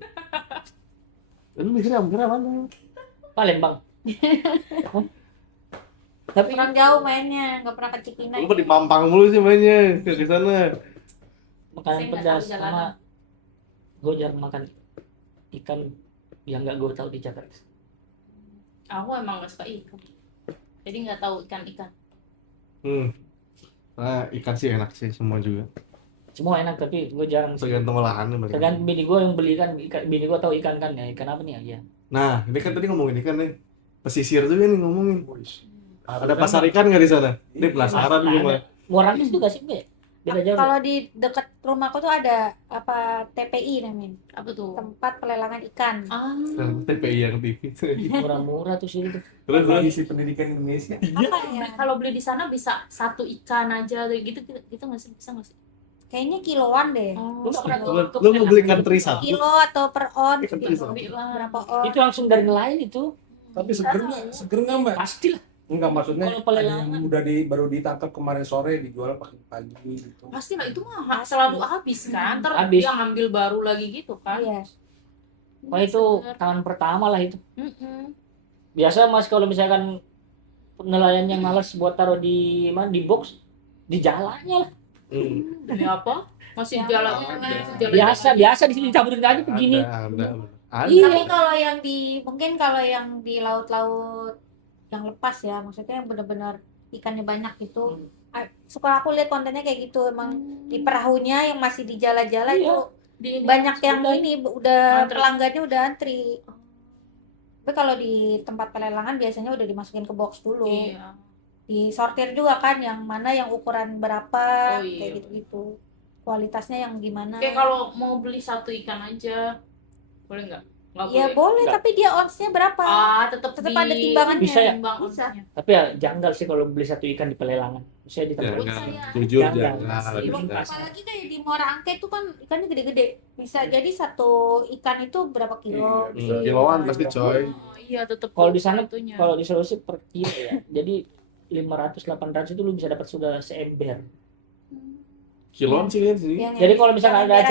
Lu mikirnya ampera mana? Palembang. Tapi kurang jauh mainnya, nggak pernah ke Cikina. Lu di Mampang mulu sih mainnya ke sana. makanan Saya nggak pedas tahu jalanan. sama gue jarang makan ikan yang nggak gue tahu di Jakarta. aku emang nggak suka ikan. Jadi nggak tahu ikan-ikan. Nah, ikan sih enak sih semua juga. Semua enak tapi gue jarang sih. Tergantung olahannya mereka. Tergantung bini gue yang beli kan ikan, bini gue tahu ikan kan ya, ikan apa nih ya? Nah, ini kan tadi ngomongin ikan nih. Pesisir juga nih ngomongin. Ada Kan pasar ikan nggak di sana? Ini Iya. penasaran Ada. gue mah. Murahnya juga sih gue. Beda jauh. Kalau di dekat rumahku tuh ada apa TPI namanya, Apa tuh? tempat pelelangan ikan. Ah, TPI yang TV. Murah-murah tuh sih itu. Terus Tradisi pendidikan Indonesia. Apa ya? kalau beli di sana bisa satu ikan aja gitu gitu nggak sih? Bisa nggak sih? Kayaknya kiloan deh. Oh, Lu nggak pernah lu mau beli ikan teri satu? Kilo atau per ons Ikan gitu. teri. Berapa ons? Itu langsung dari nelayan itu. Tapi seger nggak mbak? Pastilah. Enggak, maksudnya Kalau ada pelelangan. yang baru ditangkap kemarin sore dijual pagi gitu. Pasti lah itu mah selalu habis kan. Ntar Habis. dia ngambil baru lagi gitu kan. Iya. Wah itu Seger. tangan pertama lah itu. Mm-mm. Biasa mas kalau misalkan nelayannya malas buat taruh di mana di box di jalannya lah. Demi apa? Masih Ya, jalan. ada. Biasa di sini cabutin aja begini. Ada. Iya. Tapi kalau yang di mungkin kalau yang di laut-laut yang lepas ya, maksudnya yang benar-benar ikannya banyak gitu. Suka aku lihat kontennya kayak gitu, emang di perahunya yang masih di jala-jala Iya. itu Di- banyak yang Udah. ini udah Antri. pelanggannya udah antri. Tapi kalau di tempat pelelangan biasanya udah dimasukin ke box dulu. Iya. Disortir juga kan yang mana yang ukuran berapa, Oh, iya. kayak gitu-gitu. Kualitasnya yang gimana. Kayak kalau mau beli satu ikan aja, boleh nggak? Nggak Ya boleh, Enggak. tapi dia onsnya berapa? Tetap Tetap ada timbangannya. Bisa ya? Timbang Bisa. onsnya. Tapi ya janggal sih kalau beli satu ikan di pelelangan. Saya di tempat. Jangan. saya. Jujur Jangan. jangan. Asli. Jangan. Apalagi kayak di Muara Angke itu kan ikannya gede-gede. Bisa jadi satu ikan itu berapa kilo? Kiloan pasti coy. Oh, iya tetap. Kalau di sana, itunya. kalau di Sulawesi per kilo ya. Jadi 500-800 itu lu bisa dapat sudah seember. Kiloan sih kan sini. Jadi kalau misalkan ada Yang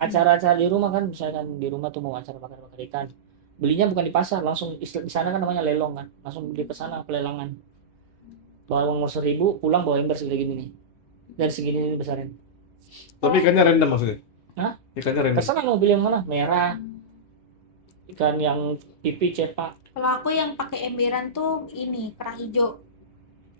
acara-acara di rumah kan, misalkan di rumah tuh mau acara bakar-bakar ikan, belinya bukan di pasar, langsung di sana kan namanya lelong kan, langsung beli ke sana pelelangan. Bawa uang 1.000, pulang bawa ember segini nih, dari segini ini besarin. Tapi ikannya random maksudnya. Hah? Ikannya random. Terserah mau pilih yang mana, merah, ikan yang pipi cepak. Kalau aku yang pakai emberan tuh ini kerang hijau.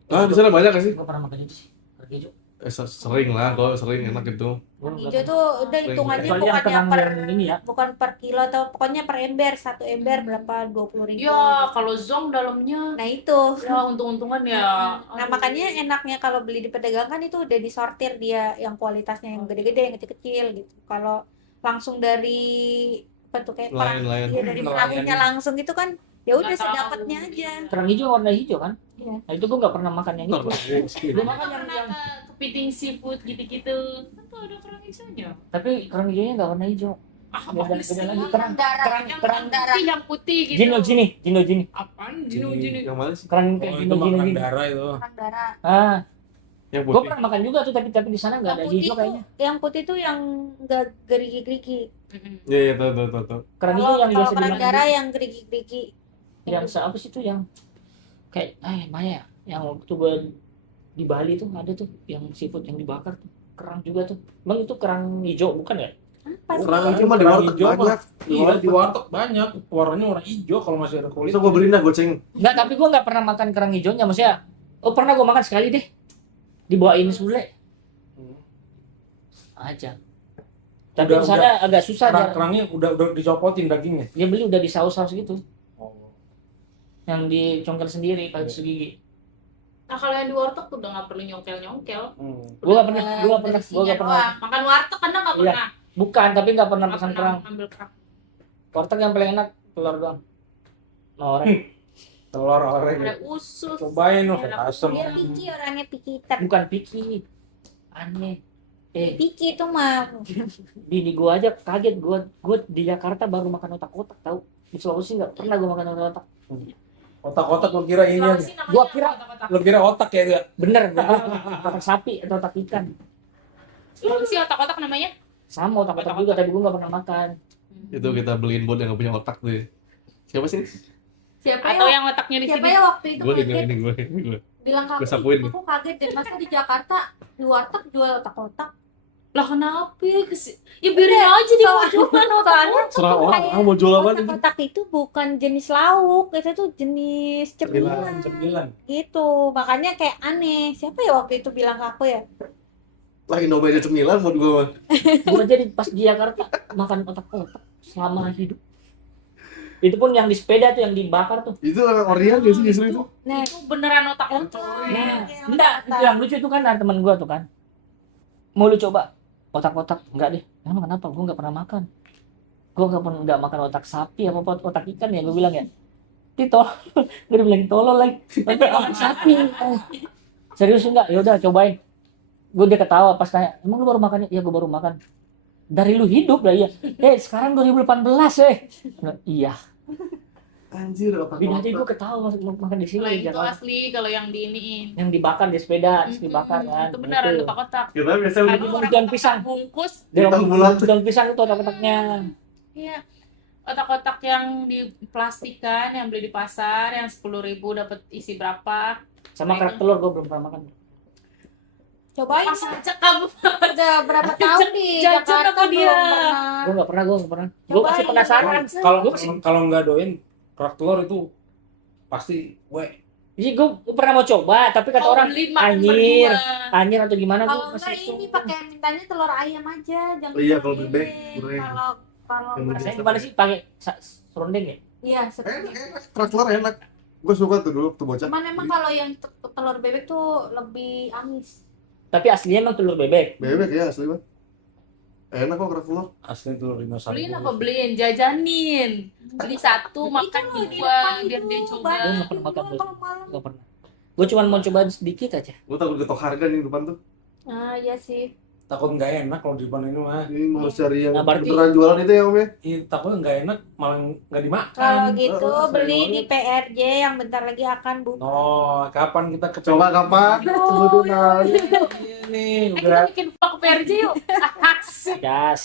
Ah, di sana banyak gak sih? Gue pernah makan itu sih, kerang hijau. Sering lah, kalau sering enak itu. Kerang hijau tuh udah hitungannya Kecuali yang bukannya kerang per yang ini ya. bukan per kilo atau pokoknya per ember, satu ember berapa 20.000. Ya kalau zong dalamnya Nah itu. ya untung-untungan ya. Nah makanya enaknya kalau beli di pedagang kan itu udah disortir dia yang kualitasnya yang gede-gede, yang kecil-kecil gitu. Kalau langsung dari apa tuh kayak Nelayan-nelayan. iya, dari Nelayan. perahunya langsung gitu kan, ya udah Nggak tahu. sedapatnya aja. Kerang hijau warna hijau kan? Iya. Nah itu gue nggak pernah makan yang itu. Gue makan yang, pernah ke kepiting seafood gitu-gitu. Kan tuh ada kerang hijaunya. tapi kerang hijaunya nggak warna hijau. Ah, Beda- apa sih? beda lagi. Kerang darah. Yang putih gitu. Jino Jini. Apaan? Jino. Yang mana sih? Kerang Oh, kayak itu Jino makanan Jini. darah itu. Kerang darah. Ah, Yang gue putih. pernah makan juga tuh tapi di sana nggak ada Yang putih hijau tuh, kayaknya. yang putih tuh yang enggak gerigi-gerigi. Iya, iya, tahu. Kerang Kalau hijau yang biasa kerang dimakan. darah yang gerigi-gerigi. Yang apa sih tuh yang kayak Maya yang waktu gue di Bali tuh ada tuh yang seafood yang dibakar tuh kerang juga tuh. Bang itu kerang hijau bukan ya? Apa sih? Kerang hijau mah di Kerang warteg hijau mah. banyak. Iya, di warteg banyak. Warnanya warna hijau kalau masih ada kulit. Bisa gue beliin dah goceng. Enggak, tapi gue nggak pernah makan kerang hijaunya maksudnya. Oh pernah gue makan sekali deh. Dibawain sule aja. Tapi Udah- di sana agak susah Kerangnya udah dicopotin dagingnya. dia beli udah di saus-saus gitu. Oh. Yang dicongkel sendiri pakai segigi. Nah kalau yang di warteg tuh udah nggak perlu nyongkel-nyongkel. Gue gak pernah, gue gak pernah, gue gak pernah. Makan warteg kan nggak Iya. pernah. Bukan, tapi gak pernah Nggak pesan pernah kerang. ambil kerang. Warteg yang paling enak telur doang. Orek. Telur orek. Ada usus. Cobain loh, Ada asem. Dia picky, orangnya pikitan. Bukan picky. Aneh. Picky itu mah. Bini gue aja kaget. Gue di Jakarta baru makan otak-otak tahu. Di Sulawesi gak pernah gue makan otak-otak. Otak-otak lo kira ini aja. Sulawesi namanya Gua kira- otak-otak. Lo kira otak ya gak? Bener, otak sapi atau otak ikan. Sulawesi otak-otak namanya. sama otak-otak juga, tapi gue nggak pernah makan. Itu kita beliin buat yang nggak punya otak tuh ya. Siapa sih? Siapa Atau ya? yang otaknya di Siapa sini. ya waktu itu Gue kaget ini gue. bilang ke Gua aku, sapuin nih. aku kaget deh masa di Jakarta di warteg jual otak-otak. Lah kenapa? Ya biarin aja dia mau jualan otaknya. Serah orang mau jual apa nih? Otak-otak itu bukan jenis lauk, itu tuh jenis cemilan Cemilan. gitu. Makanya kayak aneh. Siapa ya waktu itu bilang ke aku ya? Lagi nyoba aja cemilan buat gue mah. Gue jadi pas di Jakarta makan otak-otak selama hidup. Itu pun yang di sepeda tuh, yang dibakar tuh. Itu orang Orian gak sih justru itu? Nah, Itu beneran otak-otak. Nah, enggak, itu yang lucu itu kan ada teman gue tuh kan. Mau lu coba otak-otak? Enggak deh. Emang kenapa? Gue nggak pernah makan. Gue nggak makan otak sapi apa otak ikan ya, gue bilang ya. Tito, gue bilang tolol lagi. Otak sapi. Serius enggak? Ya udah cobain. Gue dia ketawa pas kayak, emang lu baru makan? Iya, gue baru makan. Dari lu hidup lah ya. Sekarang 2018 iya. Anjir otak. Bini aja gue ketawa masuk makan di sini. Kalau yang itu Jakarta. asli, kalau yang diiniin. Yang dibakar di sepeda, terus dibakar kan. Itu beneran Gitu. otak-otak. Kita biasa Aduh, Itu orang daun pisang. bungkus. Pisang bulat. Daun pisang itu otak-otaknya. Iya. Otak-otak yang di plastikan, yang beli di pasar, yang 10.000 dapat isi berapa? Sama kerak telur gue belum pernah makan. cobain Pas aja kamu. udah berapa tahun di Jajan Jakarta apa dia? belum pernah. Gue nggak pernah. Gue Cobain. masih penasaran. Kalau Gua kalau nggak doyan kerak telur itu pasti Iya, gue pernah mau coba, tapi kata Kalau orang beli makan anjir, berdua. anjir atau gimana gue Kalau masih enggak itu. ini pakai mintanya telur ayam aja, jangan Oh iya, telur kalau bebek, bebek. goreng. Kalau Yang goreng. Rasanya gimana sih pakai serundeng ya? Iya, seperti Enak, kerak telur enak. Gue suka tuh dulu tuh bocah. cuman emang kalau yang telur bebek tuh lebih amis. Tapi aslinya emang telur bebek. Bebek ya asli banget. Enak kok kerak telur. asli telur dinosaurus. Beliin apa beliin? Jajanin. Beli satu, makan Itu loh, di dua, depan biar itu, dia coba. Gue banyak nggak pernah makan dijual tuh. kalau malam. Gak pernah. Gue cuma mau cobain sedikit aja. Gue takut getok harga nih depan tuh. Nah, iya sih. Takut nggak enak kalau di depan ini mah. Ini mau cari yang Nah, berarti- beneran jualan itu ya Om ya? Iya, takutnya nggak enak malah nggak dimakan. Kalau gitu sayang beli banget. di PRJ yang bentar lagi akan buka. Oh, kapan kita ke Coba kapan? Sebutin aja. Ini Kita udah bikin vlog PRJ yuk. Asik. Gas.